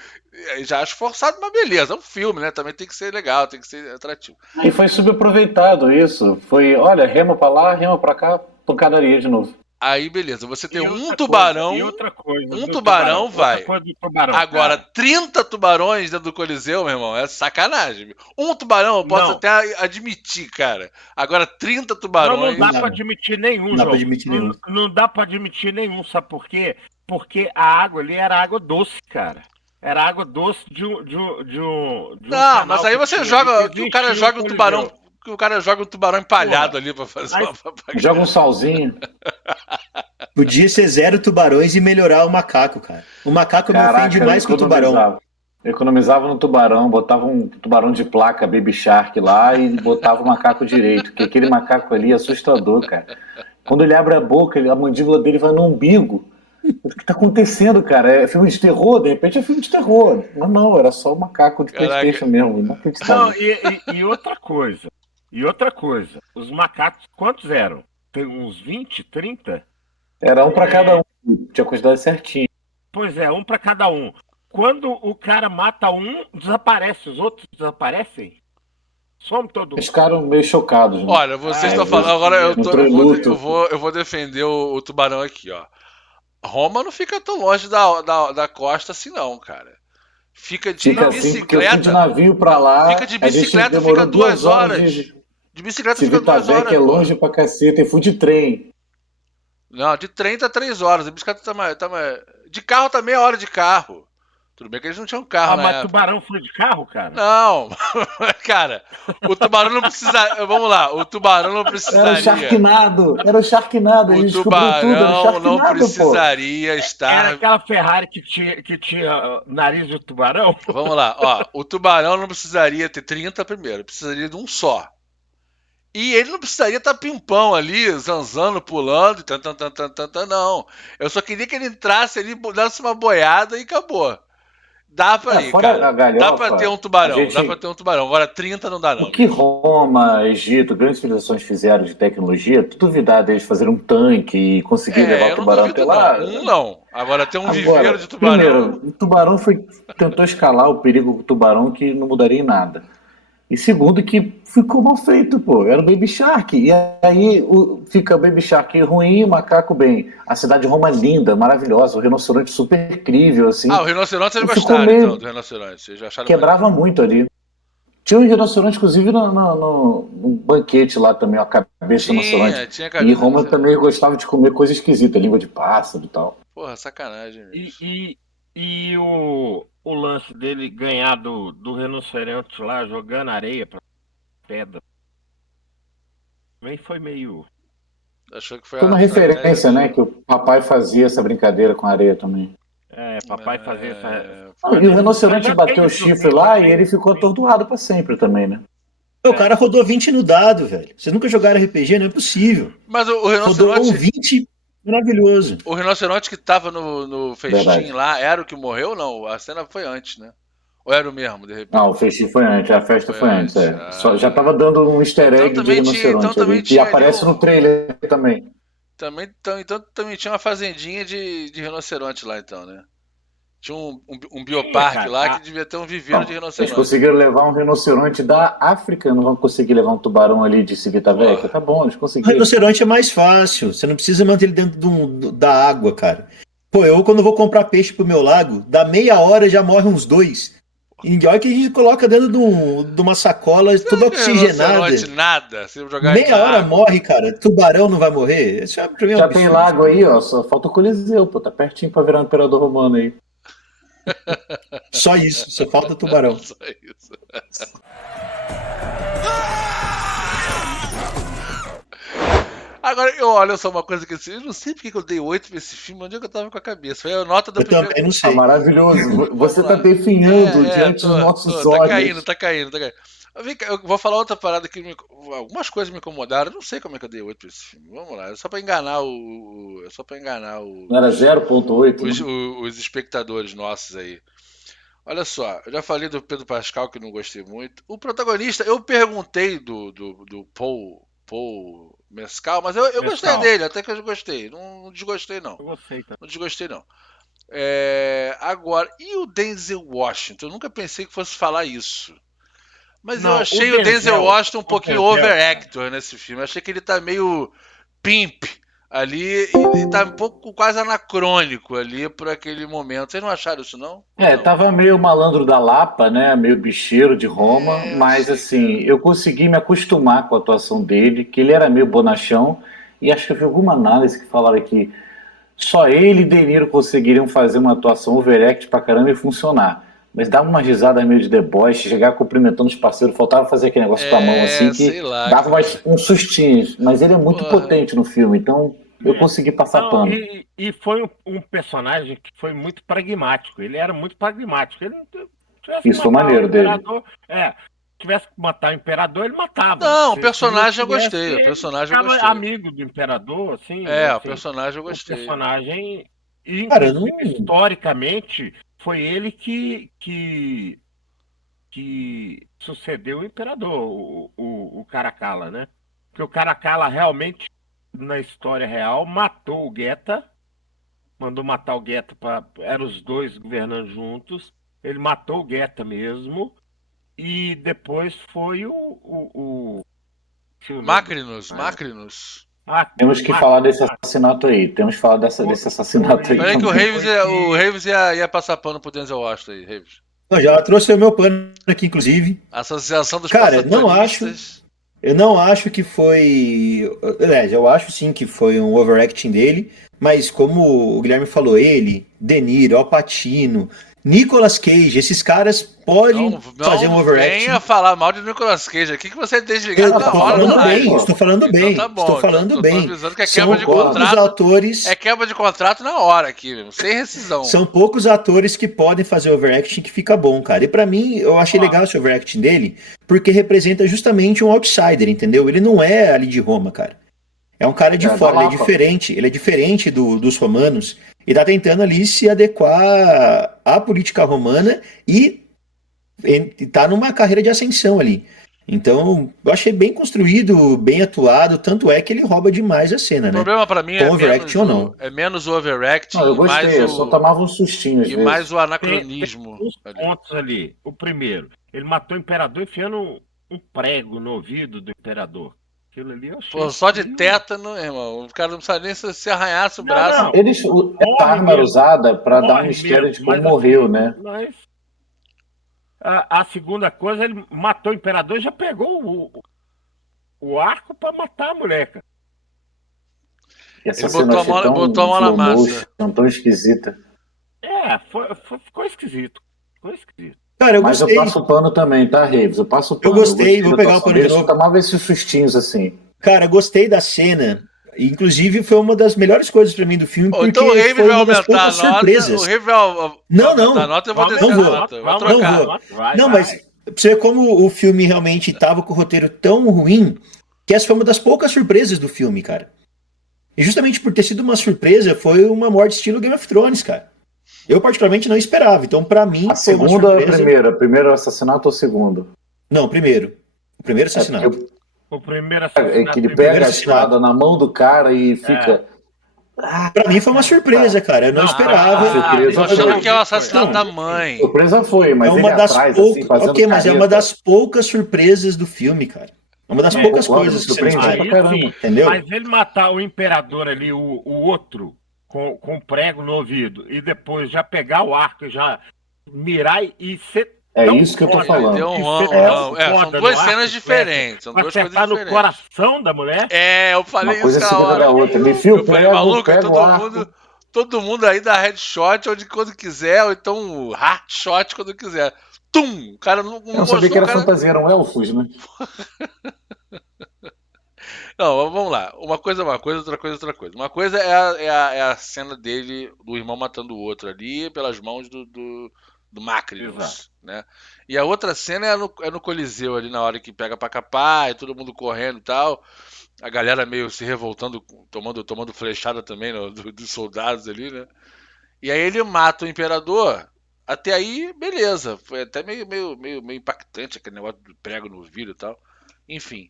já acho forçado, mas beleza, é um filme, né? Também tem que ser legal, tem que ser atrativo. E foi subaproveitado isso. Foi, olha, rema pra lá, rema pra cá, pancadaria de novo. Aí, beleza, você tem E um outra coisa, tubarão, e outra coisa um do tubarão. tubarão Outra vai. coisa do tubarão, Agora, cara. 30 tubarões dentro do Coliseu, meu irmão, é sacanagem. Um tubarão eu posso Não, até admitir, cara. Agora, 30 não dá tubarões. pra admitir nenhum, Não dá pra João. admitir nenhum. Não dá pra admitir nenhum, sabe por quê? Porque a água ali era água doce, cara. Era água doce de um Não, mas canal aí que você tinha ali, joga. que Que o cara existia no joga um tubarão. Coliseu. Que o cara joga um tubarão empalhado Porra, ali pra fazer mas uma propaganda. Joga um salzinho. Podia ser 0 tubarões e melhorar o macaco, cara. O macaco me ofende Caraca, mais que o tubarão. Economizava no tubarão, botava um tubarão de placa Baby Shark lá e botava o macaco direito, porque aquele macaco ali é assustador, cara. Quando ele abre a boca, a mandíbula dele vai no umbigo. O que tá acontecendo, cara? É filme de terror? De repente é filme de terror. Mas não, era só o macaco de Caraca. PlayStation mesmo, inacreditável. não, e outra coisa. E outra coisa. Os macacos, quantos eram? Tem uns 20, 30? Era um pra cada um, tinha a quantidade certinha. Pois é, um para cada um. Quando o cara mata um, desaparece. Os outros desaparecem? Some todo Eles mundo. ficaram meio chocados, né? Olha, vocês Ai, estão falando. Deus Agora que eu, me tô- Entrou eu, em vou, de- luto. eu vou defender o tubarão aqui, ó. Roma não fica tão longe da costa assim, não, cara. Fica de Fica assim, porque eu fui de bicicleta. navio pra Não, lá, fica de a gente bicicleta, fica demorou 2 2 horas horas. de De bicicleta fica 2 Civitavecchia, horas, é pô. longe pra caceta, e fui de trem. Não, de trem tá 3 horas. De bicicleta tá mais. De carro tá meia hora de carro. Tudo bem que eles não tinham carro Ah, na mas época. tubarão foi de carro, cara? Não, cara, o tubarão não precisa. Vamos lá, o tubarão não Era o precisaria. Sharknado, a O gente descobriu tudo, era o tubarão não Sharknado, pô. precisaria Era estar. aquela Ferrari que tinha nariz de tubarão? Vamos lá, ó. O tubarão não precisaria ter 30 primeiro, precisaria de um só. E ele não precisaria estar pimpão ali, zanzando, pulando, não. Eu só queria que ele entrasse ali, desse uma boiada e acabou. Dá pra ir, Fora cara. a Dá pra ter um galhofa, a tubarão, dá pra gente. ter um tubarão. Agora 30 não dá O não, que bicho. Roma, Egito, grandes civilizações fizeram de tecnologia, tu duvidar deles fazerem um tanque e conseguir levar o Eu não tubarão até duvido não. lá. Um não. Agora tem um viveiro Agora, de tubarão. primeiro, o tubarão tentou escalar o perigo do tubarão que não mudaria em nada. E segundo, que ficou mal feito, pô. Era o Baby Shark. E aí fica o Baby Shark ruim e o macaco bem. A cidade de Roma é linda, maravilhosa, o rinoceronte super incrível, assim. Ah, o rinoceronte vocês E ficou gostaram, meio. então, do rinoceronte. Vocês já acharam Quebrava maneiro. muito ali. Tinha um rinoceronte, inclusive, no banquete lá também, a cabeça do rinoceronte. Tinha E cabeça de Roma rinoceronte. também gostava de comer coisa esquisita, língua de pássaro e tal. Porra, sacanagem, E, bicho. e o lance dele ganhar do rinoceronte lá, jogando areia pra pedra, também foi meio. Achou que foi Foi uma uma estratégia referência, né? dele. Que o papai fazia essa brincadeira com a areia também. Papai fazia essa. E o rinoceronte Mas bateu o tem chifre lá e ele ficou atordoado pra sempre também, né? O cara rodou 20 no dado, velho. Vocês nunca jogaram RPG? Não é possível. Mas o Rodou um rinoceronte. 20 maravilhoso. O rinoceronte que tava no festim Verdade. lá era o que morreu ou não? A cena foi antes, né? Ou era o mesmo, de repente? Não, o festim foi antes, a festa foi antes, é. Ah. Só, já tava dando um easter Então egg de também tinha- rinoceronte então também ali, que tinha ali aparece um- no trailer também. Então também tinha uma fazendinha de rinoceronte lá, então, né? Tinha um bioparque cara, lá tá. que devia ter um viveiro de Eles rinoceronte. conseguiram levar um rinoceronte da África, não vão conseguir levar um tubarão ali de Civitavecchia? Tá bom, eles O conseguiram. rinoceronte é mais fácil. Você não precisa manter ele dentro da água, cara. Pô, eu quando vou comprar peixe pro meu lago, dá meia hora já morre uns 2. E olha que a gente coloca dentro de uma sacola toda oxigenada. Rinoceronte, nada. Se eu jogar Meia hora água. morre, cara. Tubarão não vai morrer. Isso é, pra mim, é um Já tem absurdo. lago aí, ó, só falta o Coliseu, pô, tá pertinho pra virar um imperador romano aí. Só isso, só falta tubarão. Só isso. Agora, olha só uma coisa que eu não sei porque que eu dei 8 pra esse filme, onde é que eu tava com a cabeça? Foi a nota da Eu primeira. também não Tá sei. maravilhoso. Você Vamos tá lá. definhando diante dos nossos olhos. Tá caindo. Vem cá, eu vou falar outra parada que algumas coisas me incomodaram. Eu não sei como é que eu dei 8 pra esse filme. Vamos lá, é só pra enganar Não era 0,8? os, né? os espectadores nossos aí. Olha só, eu já falei do Pedro Pascal que não gostei muito. O protagonista, eu perguntei do Paul Mescal, mas eu gostei Mescal. dele, até que eu gostei. Não desgostei, não. Eu gostei também. Não desgostei, não. Agora, e o Denzel Washington? Eu nunca pensei que fosse falar isso. Mas Não, eu achei o o Denzel Washington um o pouquinho Denzel, overactor nesse filme. Eu achei que ele tá meio pimp ali e tá um pouco quase anacrônico ali por aquele momento. Vocês não acharam isso, não? É, Não. tava meio malandro da Lapa, né? Meio bicheiro de Roma, É, eu mas achei, assim, eu consegui me acostumar com a atuação dele, que ele era meio bonachão, e acho que eu vi alguma análise que falava que só ele e De Niro conseguiriam fazer uma atuação overact pra caramba e funcionar. Mas dava uma risada meio de deboche, chegar cumprimentando os parceiros, faltava fazer aquele negócio com a mão assim sei que lá, dava cara. uns sustinhos. Mas ele é muito Porra. potente no filme, então eu consegui passar Não, pano. e foi um personagem que foi muito pragmático. Ele era muito pragmático. Ele não tivesse Isso que foi matar maneiro o dele. imperador. Tivesse que matar o imperador, ele matava. Não, o Se personagem eu não tivesse, gostei. O ele personagem eu ficava gostei. amigo do imperador, assim. O assim, personagem eu o gostei. personagem, e, Cara, inclusive, não- historicamente, foi ele que sucedeu o imperador, o Caracalla, né? Porque o Caracalla realmente, na história real, matou o Geta, mandou matar o Geta, eram os dois governando juntos, ele matou o Geta mesmo, e depois foi Macrinus. Temos que falar desse assassinato aí. Temos que falar desse assassinato aí Peraí que também. o Reeves ia passar pano pro Denzel Washington aí, Reeves. Não, já trouxe o meu pano aqui, inclusive. Associação dos Cara, não passaponistas. Eu não acho que foi. Aliás, eu acho sim que foi um overacting dele, mas como o Guilherme falou, ele, De Niro, Al Pacino, Nicolas Cage, esses caras podem fazer um Não overacting. venha falar mal de Nicolas Cage aqui que você é Eu desligado na estou hora da falando live. bem, estou falando Então bem, tá bom, estou falando tô bem. avisando que é São quebra de poucos contrato. atores. É quebra de contrato na hora aqui, mesmo, sem rescisão. São poucos atores que podem fazer overacting que fica bom, cara. E pra mim, eu achei legal esse overacting dele, porque representa justamente um outsider, entendeu? Ele não é ali de Roma, cara. É um cara de fora, ele é diferente dos romanos, e tá tentando ali se adequar à política romana e tá numa carreira de ascensão ali. Então, eu achei bem construído, bem atuado, tanto é que ele rouba demais a cena, O né? problema pra mim Com overacting ou não. é menos o overacting Não, eu e mais gostei, eu só tomava uns sustinhos. e vezes. mais o Tem anacronismo. uns ali. pontos ali. O primeiro, ele matou o imperador enfiando um prego no ouvido do imperador. Aquilo ali eu achei. Pô, só de meio- tétano, irmão. O cara não precisa nem se arranhasse o Não, braço. não. Essa arma era mesmo. usada pra dar um Morre mistério de mesmo, como mas morreu, assim, né? Mas a segunda coisa, ele matou o imperador e já pegou o arco pra matar a mulher, cara. Essa Ele cena eu achei tão botou a mão na slow massa. motion, tão esquisita. Ficou esquisito. Cara, eu Mas gostei. eu passo pano também, tá, Reeves? Eu passo pano. Eu gostei, vou da pegar o atuação pano de dele, novo. só tomava esses sustinhos assim. Cara, gostei da cena Inclusive, foi uma das melhores coisas pra mim do filme, porque Então o Raven foi vai uma das aumentar a poucas nota. surpresas. O Raven vai Não, aumentar não. a nota e eu vou Vamos descer a não vou. nota. Vou Vamos trocar. Não vou. Vai, Não, vai. mas pra você ver como o filme realmente tava com o roteiro tão ruim, que essa foi uma das poucas surpresas do filme, cara. E justamente por ter sido uma surpresa, foi uma morte estilo Game of Thrones, cara. Eu particularmente não esperava, então pra mim A foi uma segunda ou a surpresa. primeira? Primeiro assassinato ou segundo? Não, primeiro. O primeiro É, assassinato. porque O primeiro é assassinato. que ele primeiro pega a assassinato. espada na mão do cara e fica. Pra mim foi uma surpresa, cara. Eu não Não, esperava. surpresa. Tô achando que é o Não, assassinato da mãe. Surpresa foi, mas É uma ele das atrás, poucas. assim, fazendo Ok, mas é uma careta. das poucas surpresas do filme, cara. É uma das poucas concordo, coisas que você surpreendente não pra espera. caramba. Entendeu? Mas ele matar o imperador ali, o outro, com prego no ouvido, e depois já pegar o arco e já mirar e ser. É tão isso que eu tô foda, falando. Deu um e ram, ser um tão ram. São foda duas no arco cenas e diferentes. São pra duas coisas acertar no diferentes. coração da mulher. Eu falei Uma coisa isso em na cima da hora. outra. Ele enfia o Eu falei, prego, maluco, pega o arco. todo mundo aí dá headshot onde quando quiser, ou então hard shot quando quiser. Tum! O cara não Eu não sabia que mostrou era o cara. fantasia, eram elfos, né? Não, vamos lá. Uma coisa é uma coisa, outra coisa é outra coisa. Uma coisa é a cena dele, do irmão matando o outro ali, pelas mãos do Macrinus, Exato. né? E a outra cena é no Coliseu ali, na hora que pega pra capar, e todo mundo correndo e tal. A galera meio se revoltando, tomando flechada também dos soldados ali, né? E aí ele mata o imperador. Até aí, beleza. Foi até meio impactante aquele negócio do prego no vidro e tal. Enfim.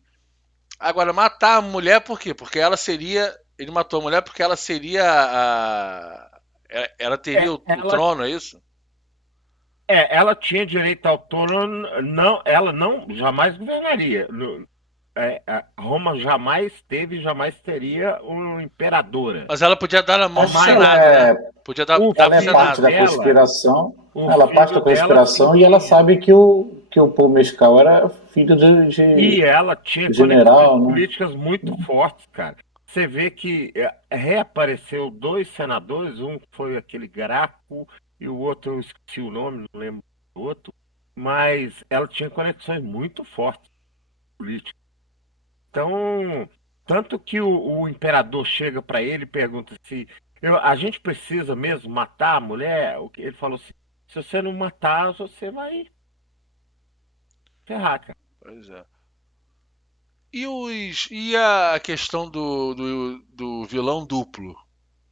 Agora, matar a mulher por quê? Porque ela seria. Ele matou a mulher porque ela seria a. Ela teria o trono, é isso? Ela tinha direito ao trono, não, ela não jamais governaria. Roma jamais teve, jamais teria uma imperadora. Mas ela podia dar na mão do Mas Senado, né? Podia dar o pro Ela é parte Senado. da dela, conspiração. o Ela é parte filho da conspiração dela e ela tinha. sabe que o Paul Mescal era filho E ela tinha general, conexões né? políticas muito fortes, cara. Você vê que reapareceu dois senadores, um foi aquele Graco e o outro eu esqueci o nome, não lembro do outro, mas ela tinha conexões muito fortes políticas. Então, tanto que o imperador chega para ele e pergunta se a gente precisa mesmo matar a mulher. Ele falou assim: se você não matar, você vai ferrar, cara. Pois é. E a questão do vilão duplo?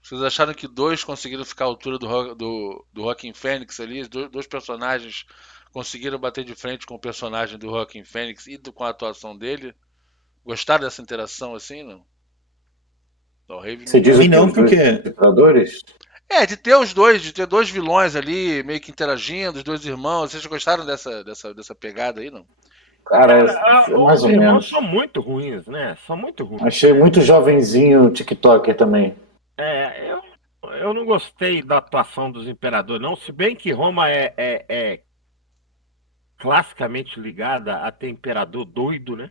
Vocês acharam que dois conseguiram ficar à altura do Joaquin Phoenix ali? Dois personagens conseguiram bater de frente com o personagem do Joaquin Phoenix e com a atuação dele? Gostaram dessa interação assim, não? O Raven Você diz E o quê? não, Os dois porque. ditadores? de ter dois vilões ali, meio que interagindo, os dois irmãos. Vocês gostaram dessa pegada aí, não? Cara, Cara, mais os ou irmãos menos. são muito ruins, né? São muito ruins. Achei muito jovenzinho TikToker também. Eu não gostei da atuação dos imperadores, não. Se bem que Roma é classicamente ligada a ter imperador doido, né?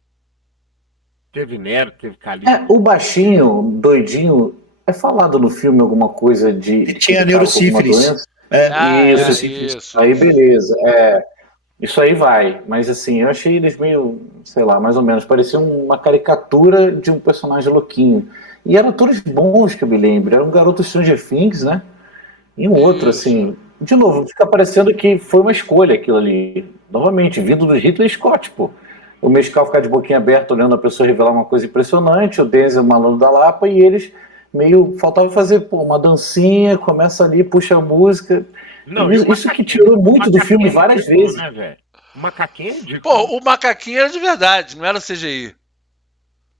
Teve Nero, teve Calígula. O baixinho, doidinho, é falado no filme alguma coisa de Ele tinha que ele tava com alguma neurosífilis. doença? Isso. Aí beleza. Isso aí vai. Mas assim, eu achei eles meio, sei lá, mais ou menos, parecia uma caricatura de um personagem louquinho. E eram todos bons que eu me lembro. Era um garoto Stranger Things, né? E um outro, Isso. assim. De novo, fica parecendo que foi uma escolha aquilo ali. Novamente, vindo do Hitler Scott, pô. O Mescal ficar de boquinha aberta olhando a pessoa revelar uma coisa impressionante, o Denzel malandro da Lapa, e eles meio. Faltava fazer uma dancinha, começa ali, puxa a música. Não, Isso que tirou muito do filme várias vezes. Né, velho? O macaquinho é ridículo. Pô, o macaquinho era de verdade, não era CGI.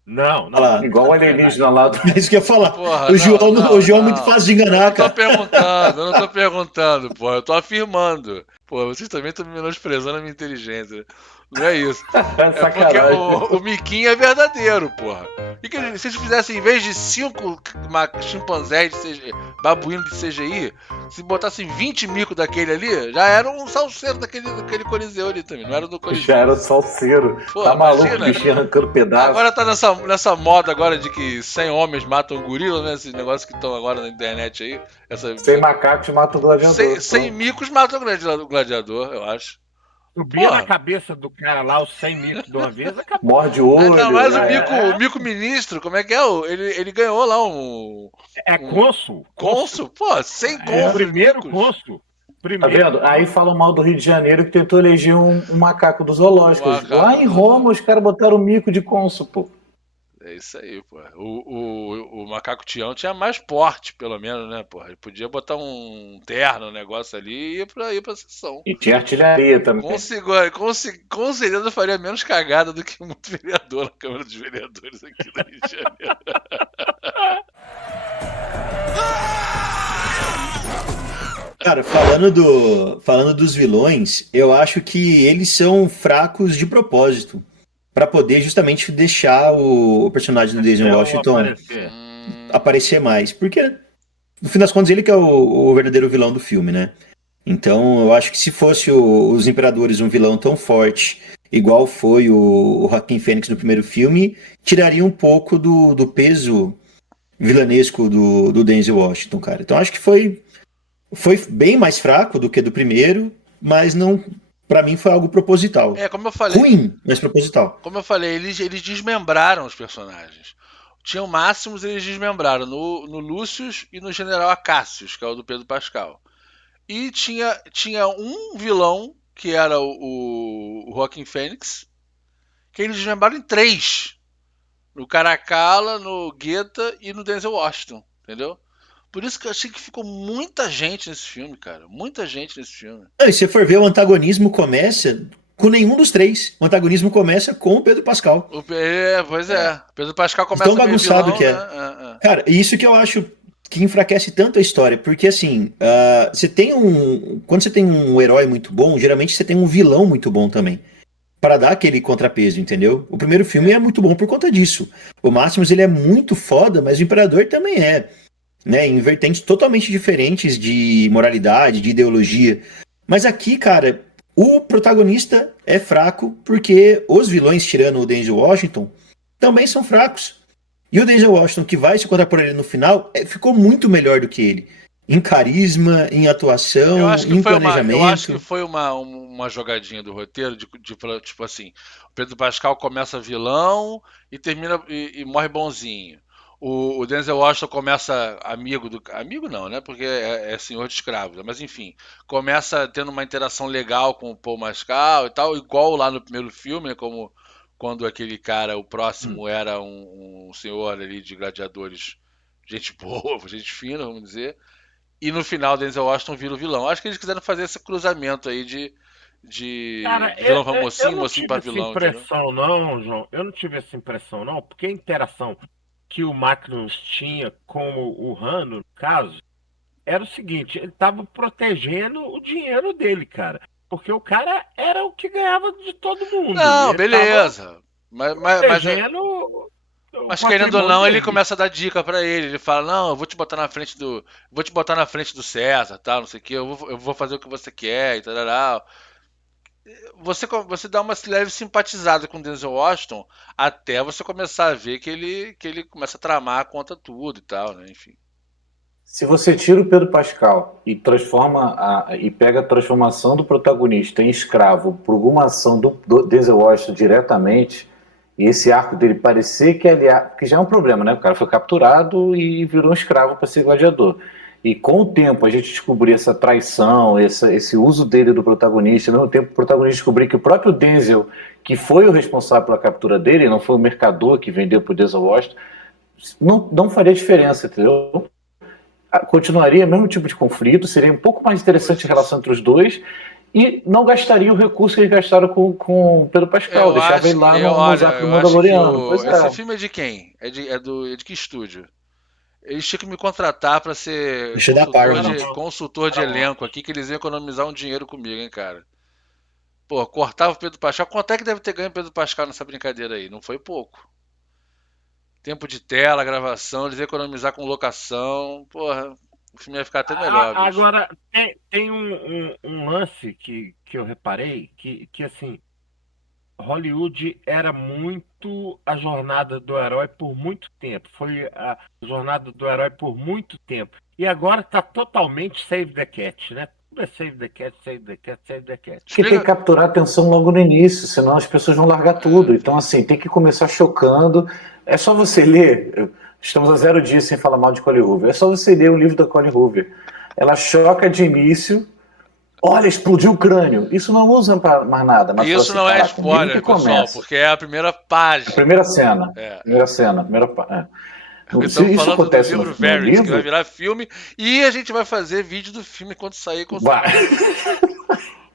Não. Igual o alienígena lá do. É isso que eu ia falar. Porra, o João é muito fácil de enganar, eu cara. eu não tô perguntando, pô, eu tô afirmando. Pô, vocês também estão me menosprezando a minha inteligência. Não é isso. É porque o Miquinho é verdadeiro, porra. E que se eles fizessem, em vez de 5 chimpanzés de CGI, babuíno de CGI, se botassem 20 micos daquele ali, já era um salseiro daquele coliseu ali também, não era do coliseu. Já era salseiro. Pô, tá maluco, imagina. o bichinho arrancando pedaço. Agora tá nessa moda agora de que 100 homens matam um gorila, né? Esses negócios que estão agora na internet aí. 100 macacos matam o gladiador. 100 micos matam o gladiador, eu acho. subia na Porra. cabeça do cara lá, os 100 micos de uma vez, acabou. Morde o Ainda olho. mais né? o Mico Ministro, como é que é? Ele ganhou lá É um cônsul. cônsul, pô, 100 É o cônsules primeiro micos. cônsul. Tá vendo? Aí falam mal do Rio de Janeiro que tentou eleger um macaco do zoológico. Lá em Roma, os caras botaram o mico de cônsul, pô. É isso aí, pô. O Macaco Tião tinha mais porte, pelo menos, né, pô? Ele podia botar um terno, um negócio ali e ir pra sessão. E tinha artilharia também. Com certeza faria menos cagada do que muito vereador na Câmara dos Vereadores aqui do Rio de Janeiro. Cara, falando dos vilões, eu acho que eles são fracos de propósito. Pra poder justamente deixar o personagem do Denzel Washington aparecer mais. Porque, no fim das contas, ele que é o verdadeiro vilão do filme, né? Então, eu acho que se fosse os Imperadores um vilão tão forte, igual foi o Joaquin Phoenix no primeiro filme, tiraria um pouco do peso vilanesco do Denzel Washington, cara. Então, acho que foi bem mais fraco do que do primeiro, mas não, para mim foi algo proposital. Como eu falei. Ruim, mas proposital. Como eu falei, eles desmembraram os personagens. Tinham Máximos, eles desmembraram no Lúcius e no General Acácios, que é o do Pedro Pascal. E tinha um vilão, que era o Joaquin Phoenix, que eles desmembraram em 3. No Caracalla, no Guetta e no Denzel Washington, entendeu? Por isso que eu achei que ficou muita gente nesse filme, cara. Muita gente nesse filme. E se for ver, o antagonismo começa com nenhum dos 3. O antagonismo começa com o Pedro Pascal. Pois é. Pedro Pascal começa tão bagunçado vilão, que é. Né? Cara, isso que eu acho que enfraquece tanto a história, porque assim, você tem quando você tem um herói muito bom, geralmente você tem um vilão muito bom também. Para dar aquele contrapeso, entendeu? O primeiro filme é muito bom por conta disso. O Máximos ele é muito foda, mas o Imperador também é. Né, em vertentes totalmente diferentes de moralidade, de ideologia. Mas aqui, cara, o protagonista é fraco porque os vilões, tirando o Denzel Washington, também são fracos. E o Denzel Washington, que vai se contrapor ele no final, ficou muito melhor do que ele. Em carisma, em atuação, em planejamento. Eu acho que foi uma jogadinha do roteiro de tipo assim, o Pedro Pascal começa vilão e termina e morre bonzinho. O Denzel Washington começa amigo não, né? Porque é senhor de escravos, mas enfim, começa tendo uma interação legal com o Paul Mescal e tal, igual lá no primeiro filme, né? Como quando aquele cara, o próximo, era um senhor ali de gladiadores, gente boa, gente fina, vamos dizer. E no final, Denzel Washington vira o vilão. Acho que eles quiseram fazer esse cruzamento aí de Cara, vilão pra eu mocinho, não mocinho tive pra essa vilão, entendeu? impressão, não, João. Eu não tive essa impressão, não, porque a interação que o Magnus tinha com o Rano, no caso, era o seguinte: ele estava protegendo o dinheiro dele, cara. Porque o cara era o que ganhava de todo mundo. E Não, ele estava beleza. protegendo o Mas querendo ou patrimônio não, ele dele. começa a dar dica pra ele. Ele fala: Não, eu vou te botar na frente do César, tal, não sei o que. Eu vou fazer o que você quer e tal. Você dá uma leve simpatizada com o Denzel Washington até você começar a ver que ele começa a tramar contra tudo e tal, né? Enfim. Se você tira o Pedro Pascal e e pega a transformação do protagonista em escravo por alguma ação do Denzel Washington diretamente, e esse arco dele parecer que já é um problema, né? O cara foi capturado e virou um escravo para ser gladiador. E com o tempo a gente descobrir essa traição, esse uso dele do protagonista, ao mesmo tempo o protagonista descobrir que o próprio Denzel, que foi o responsável pela captura dele, não foi o mercador que vendeu para o Denzel Washington, não faria diferença, entendeu? Continuaria o mesmo tipo de conflito, seria um pouco mais interessante a relação entre os dois e não gastaria o recurso que eles gastaram com Pedro Pascal, deixava ele lá no Zaque do Eu acho que Mandaloriano. Pois esse é. filme é de quem? De que estúdio? Eles tinham que me contratar pra ser Deixa eu dar par, consultor de elenco aqui, que eles iam economizar um dinheiro comigo, hein, cara. Pô, cortava o Pedro Pascal. Quanto é que deve ter ganho o Pedro Pascal nessa brincadeira aí? Não foi pouco. Tempo de tela, gravação, eles iam economizar com locação. Porra, o filme ia ficar até melhor, bicho. Agora, tem um lance que eu reparei que assim, Hollywood era muito a jornada do herói por muito tempo. Foi a jornada do herói por muito tempo. E agora está totalmente Save the Cat, né? é save the cat, save the cat, save the cat. Que tem que capturar a atenção logo no início, senão as pessoas vão largar tudo. Então, assim, tem que começar chocando. É só você ler. Estamos há 0 dias sem falar mal de Colleen Hoover. É só você ler o livro da Colleen Hoover. Ela choca de início. Olha, explodiu o crânio. Isso não usa para mais nada. Mas Isso assim, não é caraca, o menino spoiler, que pessoal, porque é a primeira página. A primeira cena. É. Primeira cena. Se Estamos isso falando do acontece livro no Varys, livro, que vai virar filme, e a gente vai fazer vídeo do filme quando sair. vai.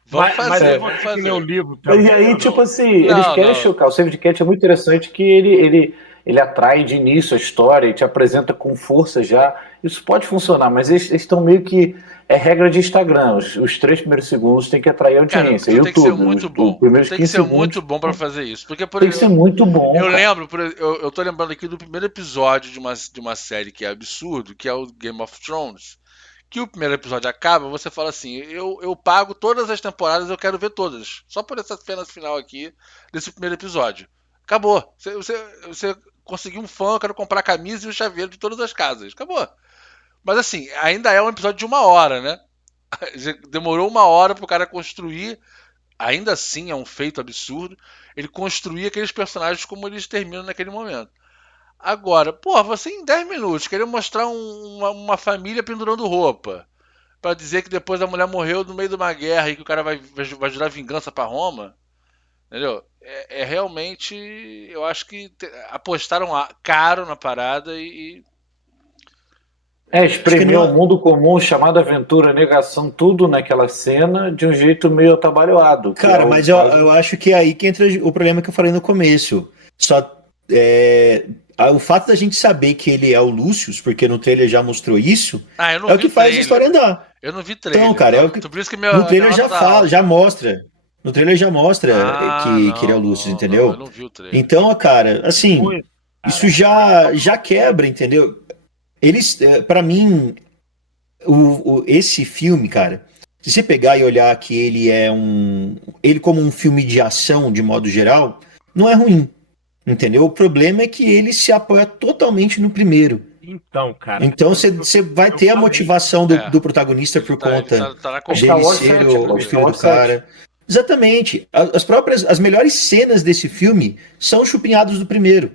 Vamos fazer. Que nem o livro Mas também, e aí, tipo assim, eles querem não. chocar. O Save the Cat é muito interessante que ele atrai de início a história e te apresenta com força já. Isso pode funcionar, mas eles estão meio que. É regra de Instagram. Os 3 primeiros segundos tem que atrair audiência. Cara, YouTube, tem que ser muito bom. Primeiros Tem 15 que ser segundos, muito bom pra fazer isso. Porque, por tem que ser muito bom. Eu cara. lembro, eu tô lembrando aqui do primeiro episódio de uma série que é absurdo, que é o Game of Thrones. Que o primeiro episódio acaba, você fala assim: eu pago todas as temporadas, eu quero ver todas. Só por essa cena final aqui desse primeiro episódio. Acabou. Você conseguiu um fã, eu quero comprar a camisa e o chaveiro de todas as casas. Acabou. Mas assim, ainda é um episódio de 1 hora, né? Demorou 1 hora pro cara construir. Ainda assim é um feito absurdo. Ele construir aqueles personagens como eles terminam naquele momento. Agora, pô, você em 10 minutos querer mostrar uma família pendurando roupa pra dizer que depois a mulher morreu no meio de uma guerra e que o cara vai jurar vingança pra Roma, entendeu? É realmente, eu acho que apostaram caro na parada e Espremer o mundo comum, chamado aventura, negação, tudo naquela cena de um jeito meio atabalhoado. Cara, mas eu acho que é aí que entra o problema que eu falei no começo. O fato da gente saber que ele é o Lucius, porque no trailer já mostrou isso, é o que faz a história andar. Eu não vi trailer. Então, cara, por isso que no trailer já fala, já mostra. No trailer já mostra que ele é o Lucius, entendeu? Eu não vi o trailer. Então, cara, assim, isso já quebra, entendeu? Pra mim, esse filme, cara, se você pegar e olhar que ele como um filme de ação, de modo geral, não é ruim, entendeu? O problema é que ele se apoia totalmente no primeiro. Então, cara. Então você vai ter a motivação do protagonista por conta dele ser o filho do cara. Exatamente. As melhores cenas desse filme são chupinhados do primeiro.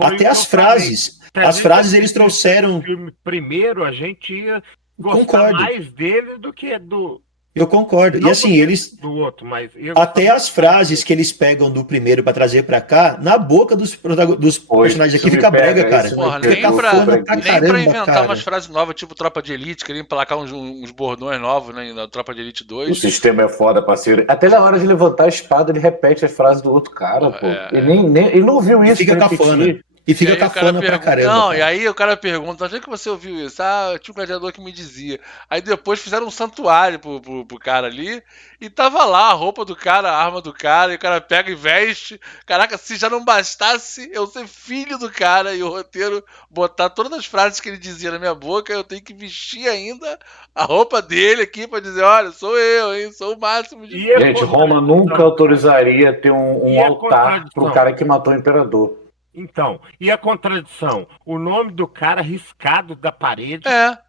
Até as frases. As frases eles trouxeram. Primeiro a gente ia gostar mais dele do que do. Eu concordo. E assim, eles. Do outro, mas até as frases que eles pegam do primeiro pra trazer pra cá, na boca dos personagens aqui fica brega, cara. Porra, nem pra inventar umas frases novas, tipo Tropa de Elite, queria emplacar uns bordões novos, né, na Tropa de Elite 2. O sistema é foda, parceiro. Até na hora de levantar a espada, ele repete as frases do outro cara, pô. Ele não ouviu isso. Fica cafona. E fica cafona pra caramba. Não, cara. E aí o cara pergunta, onde é que você ouviu isso? Ah, tinha um gladiador que me dizia. Aí depois fizeram um santuário pro cara ali, e tava lá a roupa do cara, a arma do cara, e o cara pega e veste. Caraca, se já não bastasse eu ser filho do cara e o roteiro botar todas as frases que ele dizia na minha boca, eu tenho que vestir ainda a roupa dele aqui pra dizer, olha, sou eu, hein, sou o máximo de... Gente, Roma nunca autorizaria ter um altar pro cara que matou o imperador. Então, e a contradição? O nome do cara riscado da parede.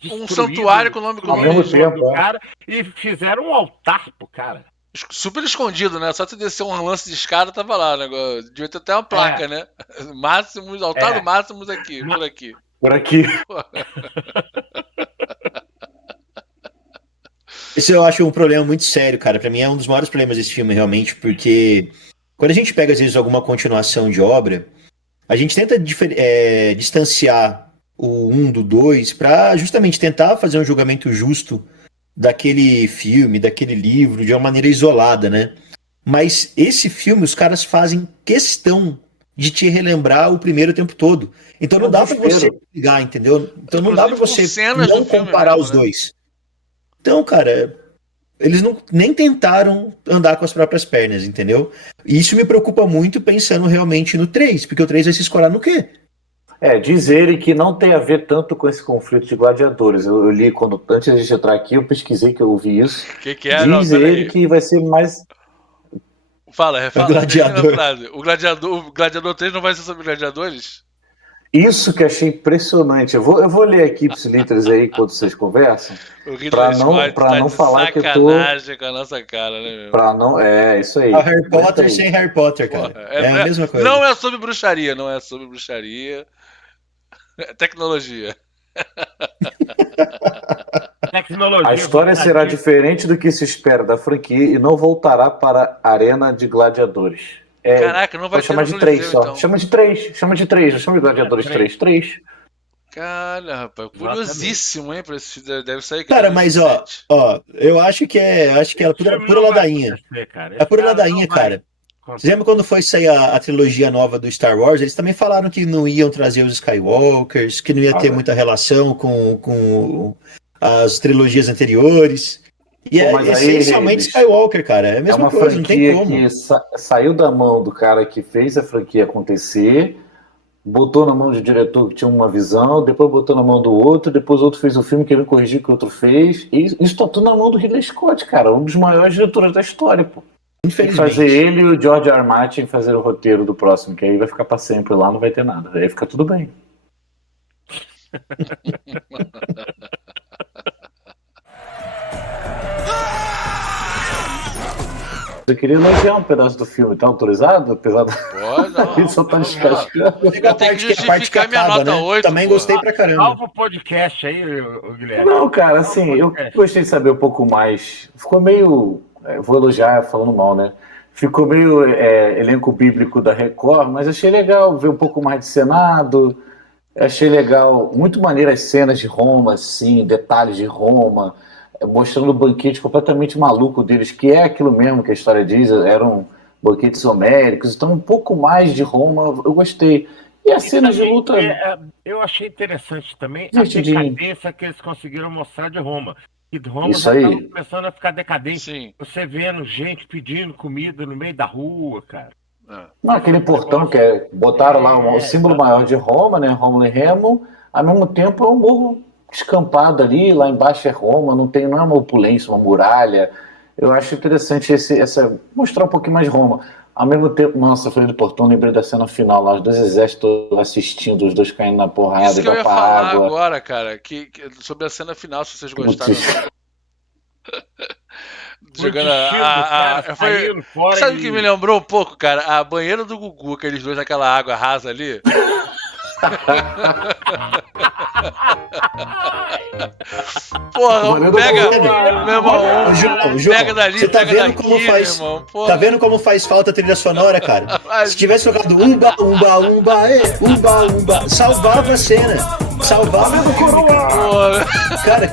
Um santuário com o nome do cara. E fizeram um altar pro cara. Super escondido, né? Só se descer um lance de escada, tava lá, né? Devia ter até uma placa, né? Máximos, altar do Máximos aqui, por aqui. Por aqui. Esse eu acho um problema muito sério, cara. Pra mim é um dos maiores problemas desse filme, realmente, porque quando a gente pega, às vezes, alguma continuação de obra, a gente tenta distanciar o 1 do 2 para justamente tentar fazer um julgamento justo daquele filme, daquele livro, de uma maneira isolada, né? Mas esse filme, os caras fazem questão de te relembrar o primeiro o tempo todo. Então não dá pra você ligar, entendeu? Então não dá pra você não comparar os dois. Então, cara, eles nem tentaram andar com as próprias pernas, entendeu? E isso me preocupa muito pensando realmente no 3, porque o 3 vai se escorar no quê? Dizerem que não tem a ver tanto com esse conflito de gladiadores. Eu li antes de entrar aqui, eu pesquisei que eu ouvi isso. Que é? Dizerem que vai ser mais... Fala. Gladiador. O Gladiador 3 não vai ser sobre gladiadores? Isso que achei impressionante. Eu vou ler aqui ipsiliters aí enquanto vocês conversam, O Ridley pra Scott tá não de falar que eu tô. sacanagem com a nossa cara, né, meu? Pra não. É, isso aí. É o Harry Aguenta Potter aí. sem Harry Potter, cara. Porra, É a mesma coisa. não é sobre bruxaria, não é sobre bruxaria. É tecnologia. Tecnologia. A história será diferente do que se espera da franquia e não voltará para a Arena de Gladiadores. Caraca, não vai Pode ter chamar no de 3 Coliseu, só. então. Chama de 3, não chama de Gladiadores 3. Cara, rapaz, curiosíssimo, hein? Deve sair aqui Cara, mas ó, 2027. eu acho que é pura ladainha. É pura ladainha, cara. Você lembra quando foi sair a trilogia nova do Star Wars? Eles também falaram que não iam trazer os Skywalkers, que não ia ter muita relação com as trilogias anteriores. E Pô, mas é aí, essencialmente Reis, Skywalker, cara. É a é mesma uma coisa, não tem franquia como. que saiu da mão do cara que fez a franquia acontecer, botou na mão do diretor que tinha uma visão, depois botou na mão do outro, depois o outro fez o filme querendo corrigir o que o outro fez. E isso tá tudo na mão do Ridley Scott, cara, um dos maiores diretores da história, pô. Tem que fazer Infelizmente. ele e o George R. R. Martin fazer o roteiro do próximo, que aí vai ficar pra sempre lá, não vai ter nada. Aí fica tudo bem. Eu queria elogiar um pedaço do filme, tá autorizado? Apesar da Pode, não. ele só tá descascando. Legal, Eu tenho que a parte que justificar minha acaba, nota né? 8, Também pô. gostei pra caramba. Salva o podcast aí, ô Guilherme. Não, cara, assim, eu gostei de saber um pouco mais. Ficou meio. Vou elogiar falando mal, né? Ficou meio elenco bíblico da Record, mas achei legal ver um pouco mais de Senado. Achei legal, muito maneiro as cenas de Roma, assim, detalhes de Roma, mostrando o banquete completamente maluco deles, que é aquilo mesmo que a história diz, eram banquetes homéricos, então um pouco mais de Roma, eu gostei. E as cenas de luta. Eu achei interessante também a Divertidinho. decadência que eles conseguiram mostrar de Roma. Que Roma Isso já aí. estava começando a ficar decadente. Sim. Você vendo gente pedindo comida no meio da rua, cara. Não, aquele portão que botaram lá o símbolo maior de Roma, né? Rômulo e Remo, ao mesmo tempo é um morro escampado ali, lá embaixo é Roma, não é uma opulência, uma muralha. Eu acho interessante mostrar um pouquinho mais de Roma. Ao mesmo tempo, nossa, falei do portão, lembrei da cena final lá, os dois exércitos assistindo, os dois caindo na porrada, Isso que eu vai ia pra falar água. agora, cara, sobre a cena final, se vocês gostaram. Jogando Sabe o que me lembrou um pouco, cara? A banheira do Gugu, aqueles dois naquela água rasa ali. Porra, pega, meu irmão, João, pega dali, você tá pega vendo daqui, como faz, meu irmão. tá vendo como faz falta a trilha sonora, cara? Se tivesse tocado umba, umba, umba, umba, umba, salvava a cena. Salvava o coroa. Cara,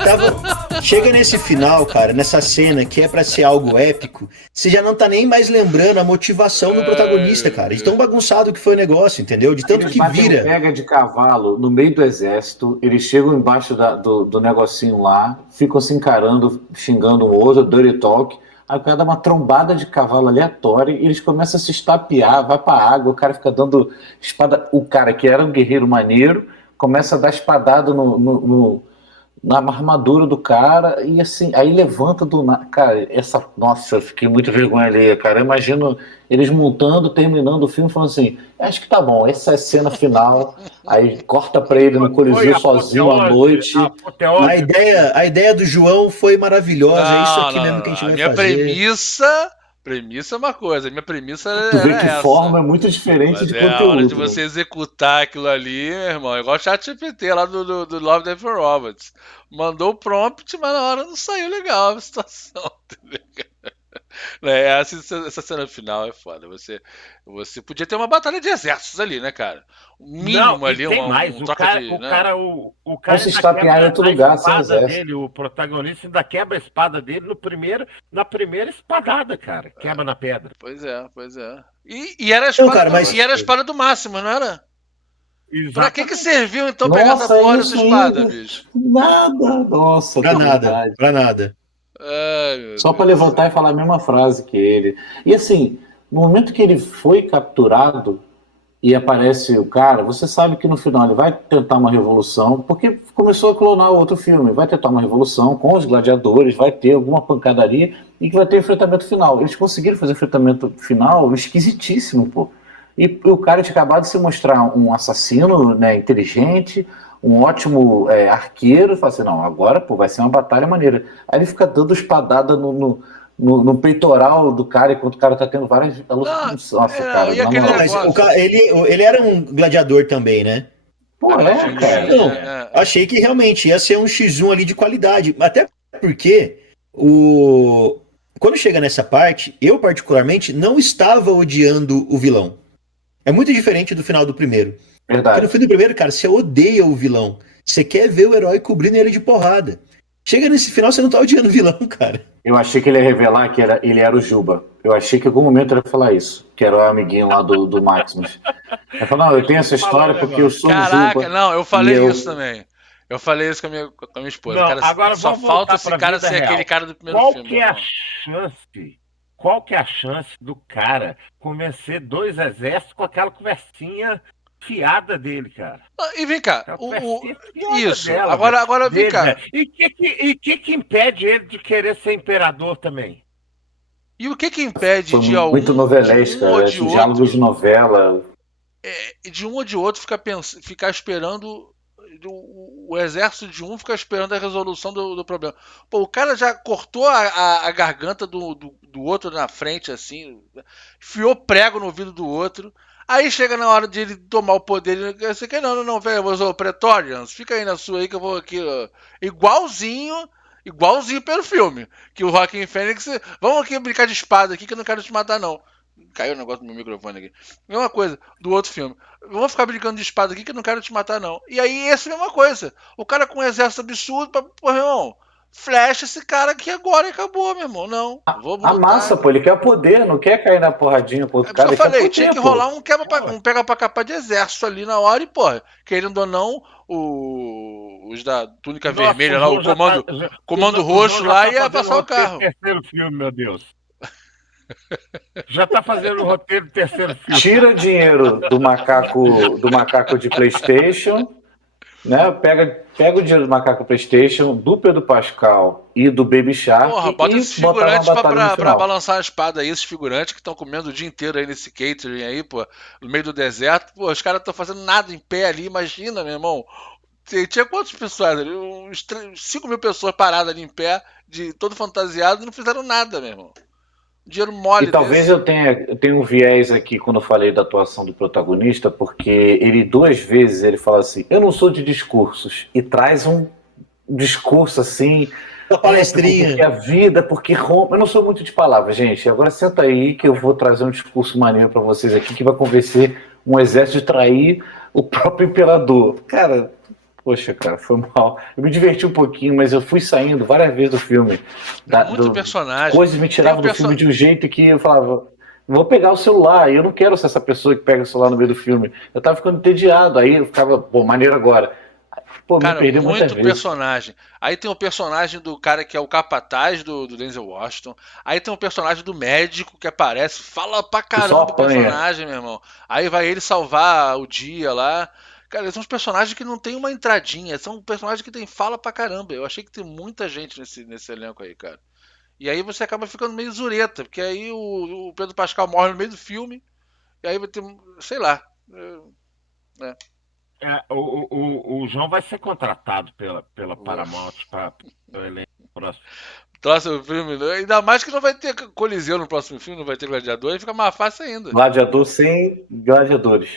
chega nesse final, cara, nessa cena que é pra ser algo épico, você já não tá nem mais lembrando a motivação do protagonista, cara. De tão bagunçado que foi o negócio, entendeu? De tanto Eles que batem vira. pega de cavalo no meio do exército, eles chegam embaixo do negocinho lá, ficam se encarando, xingando um outro, dirty talk. Aí o cara dá uma trombada de cavalo aleatória e eles começam a se estapear, vai pra água, o cara fica dando espada. O cara que era um guerreiro maneiro começa a dar espadada na armadura do cara e assim, aí levanta do nada. Cara, nossa, eu fiquei muito vergonha alheia, cara. Eu imagino eles montando, terminando o filme, falando assim: acho que tá bom, essa é a cena final. Aí corta pra ele no Coliseu sozinho à noite. A ideia do João foi maravilhosa, é isso aqui mesmo que a gente vai minha fazer. Premissa é uma coisa, minha premissa Tu vê era que essa. forma é muito diferente Mas de a conteúdo. hora de você executar aquilo ali, meu irmão, é igual o ChatGPT lá do Love, Death and Robots. Mandou o prompt, mas na hora não saiu legal a situação, entendeu? Essa cena final é foda. Você podia ter uma batalha de exércitos ali, né, cara? O mínimo não, ali, tem mais. um troca de. O cara se estapear em outro lugar, sem exército. Dele, o protagonista ainda quebra a espada dele na primeira espadada, cara. Quebra na pedra. Pois é. E era a espada, era a espada do Máximo, não era? Exatamente. Pra que serviu então pegar essa porra dessa espada, bicho? Nada, nossa. Pra nada. Ai, só para levantar e falar a mesma frase que ele. E assim, no momento que ele foi capturado e aparece o cara, você sabe que no final ele vai tentar uma revolução, porque começou a clonar outro filme, vai tentar uma revolução com os gladiadores, vai ter alguma pancadaria e que vai ter enfrentamento final. Eles conseguiram fazer enfrentamento final esquisitíssimo, pô. E o cara tinha acabado de se mostrar um assassino, né, inteligente, um ótimo arqueiro. Fala assim, não, agora pô, vai ser uma batalha maneira. Aí ele fica dando espadada no peitoral do cara, enquanto o cara tá tendo várias Não, alucinações. Nossa, não, cara, e na aquele Não, moral. mas negócio? ele era um gladiador também, né? Pô, cara. Então, É. achei que realmente ia ser um X1 ali de qualidade. Até porque o... quando chega nessa parte, eu particularmente não estava odiando o vilão. É muito diferente do final do primeiro. Porque no Verdade. fim do primeiro, cara, você odeia o vilão. Você quer ver o herói cobrindo ele de porrada. Chega nesse final, você não tá odiando o vilão, cara. Eu achei que ele ia revelar que ele era o Juba. Eu achei que em algum momento ele ia falar isso, que era o amiguinho lá do Maximus. Ele falou, não, eu tenho essa Falar um história porque eu negócio. sou o Caraca, Juba. não, eu E falei isso eu. também. Eu falei isso com a minha esposa. Não, Cara, agora só vamos falta voltar esse para a cara vida ser aquele real. cara do primeiro Qual filme, que meu é a irmão. chance? Qual que é a chance do cara convencer dois exércitos com aquela conversinha fiada dele, cara? Ah, e vem cá, Aquela conversinha fiada isso. dela, velho. Agora vem Dele, cá. velho. E que impede ele de querer ser imperador também? E o que impede Foi muito de um novelesca, ou né? de Esses diálogos de outro, novela. de um ou de outro ficar esperando o exército de um ficar esperando a resolução do problema. Pô, o cara já cortou a garganta do outro na frente, assim, enfiou prego no ouvido do outro. Aí chega na hora de ele tomar o poder, ele assim, não, velho, eu sou Pretorians, fica aí na sua aí que eu vou aqui, ó. Igualzinho pelo filme, que o Joaquin Phoenix, vamos aqui brincar de espada aqui que eu não quero te matar não. Caiu o negócio do meu microfone aqui. Mesma coisa do outro filme. Vamos ficar brincando de espada aqui que eu não quero te matar, não. E aí, essa é a mesma coisa. O cara com um exército absurdo, pô, meu irmão, flecha esse cara aqui agora e acabou, meu irmão. Não, vou A lutar. massa, pô, ele quer poder, não quer cair na porradinha com É outro por isso cara, que eu ele quer falei, tinha poder, que rolar pô. um pega pra capar de exército ali na hora e, pô, querendo ou não, os da túnica Nossa, vermelha lá, o comando O João roxo já lá tá ia fazendo o passar o roteiro do carro. terceiro filme, meu Deus. Já tá fazendo o roteiro do terceiro filme. Tira dinheiro do macaco de PlayStation, né? Pega o dinheiro do macaco PlayStation, do Pedro Pascal e do Baby Porra, Shark bota e esses bota lá uma figurantes batalha no pra final. balançar a espada aí, esses figurantes que estão comendo o dia inteiro aí nesse catering aí, pô, no meio do deserto. Pô, os caras estão fazendo nada em pé ali, imagina, meu irmão. Tinha quantas pessoas ali? Uns 5 mil pessoas paradas ali em pé, de todo fantasiado, e não fizeram nada, meu irmão. Um dinheiro E mole talvez desse. eu tenha um viés aqui quando eu falei da atuação do protagonista, porque ele 2 vezes ele fala assim, eu não sou de discursos, e traz um discurso assim, A épico, porque palestrinha. a vida, porque Roma. Eu não sou muito de palavras, gente. Agora senta aí que eu vou trazer um discurso maneiro para vocês aqui que vai convencer um exército de trair o próprio imperador. Cara, poxa, cara, foi mal. Eu me diverti um pouquinho, mas eu fui saindo várias vezes do filme. É muito personagem. Coisas me Tem o tiravam do filme de um jeito que eu falava. Vou pegar o celular, e eu não quero ser essa pessoa que pega o celular no meio do filme. Eu tava ficando entediado, aí eu ficava, pô, maneiro agora. Pô, me Cara, perdeu muitas muito vezes. personagem. Aí tem o personagem do cara que é o capataz do Denzel Washington. Aí tem o personagem do médico que aparece, fala pra Que só caramba o apanha. personagem, meu irmão. Aí vai ele salvar o dia lá. Cara, são uns personagens que não tem uma entradinha, são personagens que tem fala pra caramba. Eu achei que tem muita gente nesse elenco aí, cara. E aí você acaba ficando meio zureta, porque aí o Pedro Pascal morre no meio do filme, e aí vai ter, sei lá. É. O João vai ser contratado pela Paramount para o elenco próximo. Próximo filme, né? Ainda mais que não vai ter Coliseu no próximo filme, não vai ter Gladiador, aí fica mais fácil ainda. Gladiador sem gladiadores.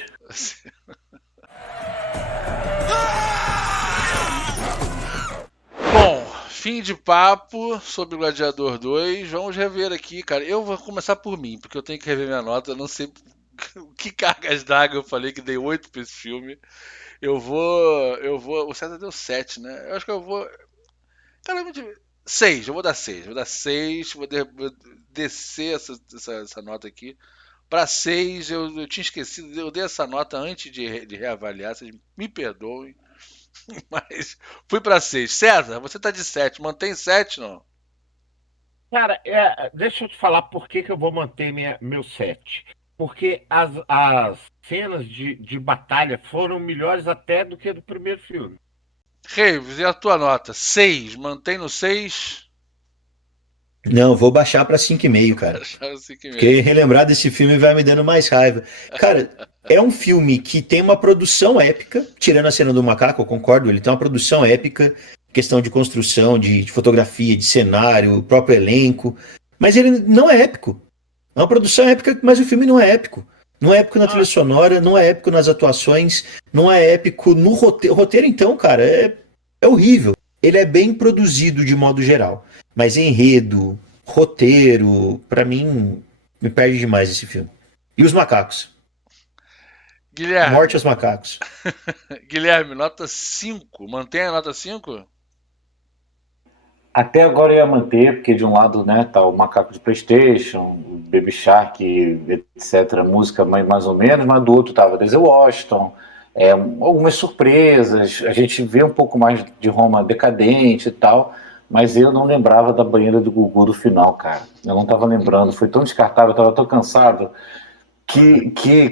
Bom, fim de papo sobre Gladiador 2. Vamos rever aqui, cara. Eu vou começar por mim, porque eu tenho que rever minha nota. Eu não sei que cargas d'água eu falei que dei 8 pra esse filme. O César deu 7, né? Eu acho que eu vou. Cara, 6, eu vou dar 6. Vou dar 6, vou descer essa nota aqui. Pra 6, eu tinha esquecido, eu dei essa nota antes de reavaliar, vocês me perdoem. Mas fui pra 6. César, você tá de 7, mantém 7, não? Cara, deixa eu te falar por que eu vou manter meu set. Porque as cenas de batalha foram melhores até do que do primeiro filme. Reives, e a tua nota? 6, mantém no 6? Não, vou baixar pra 5,5, cara. Acharam assim que mesmo. Porque relembrar desse filme vai me dando mais raiva. Cara, é um filme que tem uma produção épica, tirando a cena do macaco, eu concordo, ele tem uma produção épica, questão de construção, de fotografia, de cenário, o próprio elenco, mas ele não é épico. É uma produção épica, mas o filme não é épico. Não é épico na trilha sonora, não é épico nas atuações, não é épico no roteiro. O roteiro, então, cara, é horrível. Ele é bem produzido de modo geral. Mas enredo, roteiro, pra mim, me perde demais esse filme. E os macacos. Guilherme, Morte aos macacos. Guilherme, nota 5. Mantém a nota 5? Até agora eu ia manter, porque de um lado, né, tá o Macaco de PlayStation, o Baby Shark, etc., música mais ou menos, mas do outro tava Denzel Washington, algumas surpresas, a gente vê um pouco mais de Roma decadente e tal, mas eu não lembrava da banheira do Gugu do final, cara. Eu não tava lembrando, foi tão descartável, eu tava tão cansado,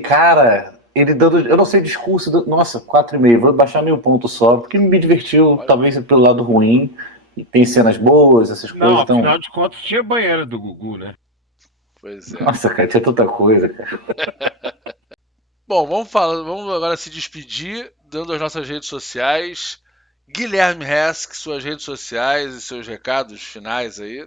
cara, ele dando, eu não sei, discurso, nossa, 4,5, vou baixar meio ponto só, porque me divertiu, talvez pelo lado ruim, e tem cenas boas, essas Não, coisas, então, afinal de contas tinha banheira do Gugu, né? Pois é. nossa, cara, tinha tanta coisa, cara. Bom, vamos agora se despedir, dando as nossas redes sociais. Guilherme Hesk, suas redes sociais e seus recados finais aí.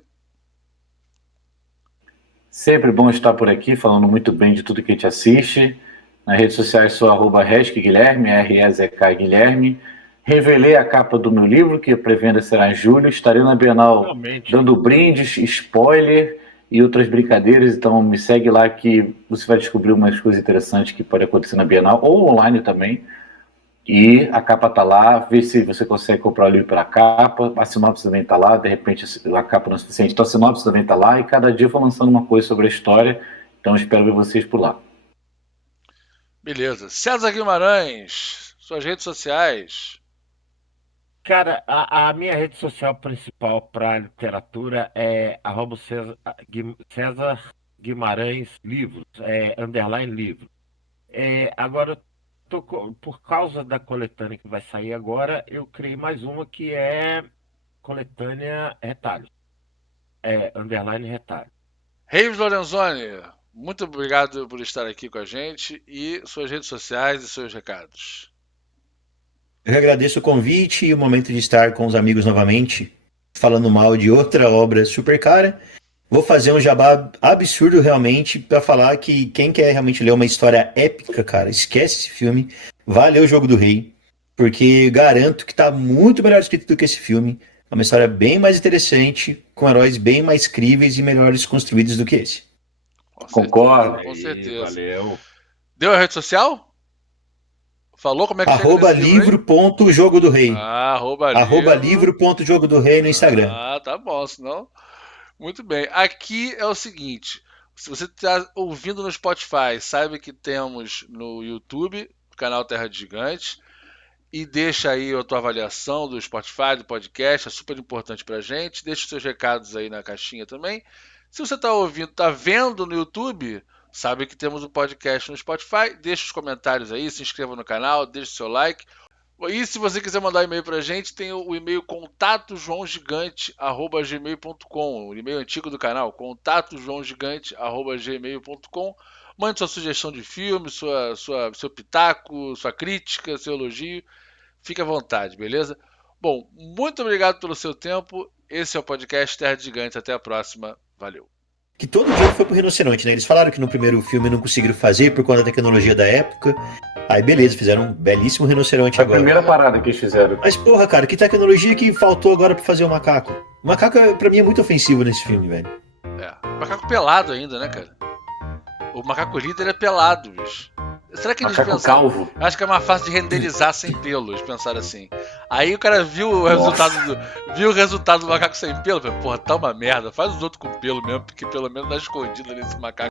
Sempre bom estar por aqui, falando muito bem de tudo que a gente assiste. Nas redes sociais sou @RescGuilherme, REZK Guilherme. Revelei a capa do meu livro, que a pré-venda será em julho. Estarei na Bienal Realmente. dando brindes, spoiler e outras brincadeiras. Então me segue lá que você vai descobrir umas coisas interessantes que podem acontecer na Bienal, ou online também. E a capa tá lá, vê se você consegue comprar o livro pela capa, a sinopse também tá lá, de repente a capa não é suficiente, então a sinopse também tá lá, e cada dia eu vou lançando uma coisa sobre a história, então eu espero ver vocês por lá. Beleza. César Guimarães, suas redes sociais. Cara, a minha rede social principal para literatura é @César Guimarães Livros, underline livro. Agora, por causa da coletânea que vai sair agora, eu criei mais uma que é coletânea Retalhos, underline Retalhos. Reives Lorenzoni, muito obrigado por estar aqui com a gente e suas redes sociais e seus recados. Eu agradeço o convite e o momento de estar com os amigos novamente, falando mal de outra obra super cara. Vou fazer um jabá absurdo realmente pra falar que quem quer realmente ler uma história épica, cara, esquece esse filme, vai ler O Jogo do Rei, porque garanto que tá muito melhor escrito do que esse filme. É uma história bem mais interessante, com heróis bem mais críveis e melhores construídos do que esse. Concordo. Com certeza. Valeu. Deu a rede social? Falou como é que chega Arroba nesse livro aí? livro.jogo do rei. Arroba livro.jogo do rei no Instagram. Ah, tá bom, senão... Muito bem. Aqui é o seguinte, se você está ouvindo no Spotify, saiba que temos no YouTube, o canal Terra de Gigantes, e deixa aí a tua avaliação do Spotify, do podcast, é super importante pra gente. Deixa os seus recados aí na caixinha também. Se você está ouvindo, está vendo no YouTube, sabe que temos o podcast no Spotify. Deixa os comentários aí, se inscreva no canal, deixa o seu like. E se você quiser mandar e-mail pra gente, tem o e-mail contatojoãogigante@gmail.com, o e-mail antigo do canal, contatojoãogigante@gmail.com. Mande sua sugestão de filme, seu pitaco, sua crítica, seu elogio. Fique à vontade, beleza? Bom, muito obrigado pelo seu tempo. Esse é o podcast Terra de Gigantes. Até a próxima. Valeu. Que todo dia foi pro rinoceronte, né? Eles falaram que no primeiro filme não conseguiram fazer por conta da tecnologia da época. Aí beleza, fizeram um belíssimo rinoceronte Foi a agora. primeira parada que eles fizeram. Mas porra, cara, que tecnologia que faltou agora pra fazer o macaco? O macaco, pra mim, é muito ofensivo nesse filme, velho. Macaco pelado ainda, né, cara? O macaco líder é pelado, bicho. Será que eles Macaco pensaram? calvo. Acho que é uma fase de renderizar sem pelo, eles pensaram assim. Aí o cara viu o resultado do macaco sem pelo, falou, porra, tá uma merda, faz os outros com pelo mesmo, porque pelo menos tá escondido nesse macaco.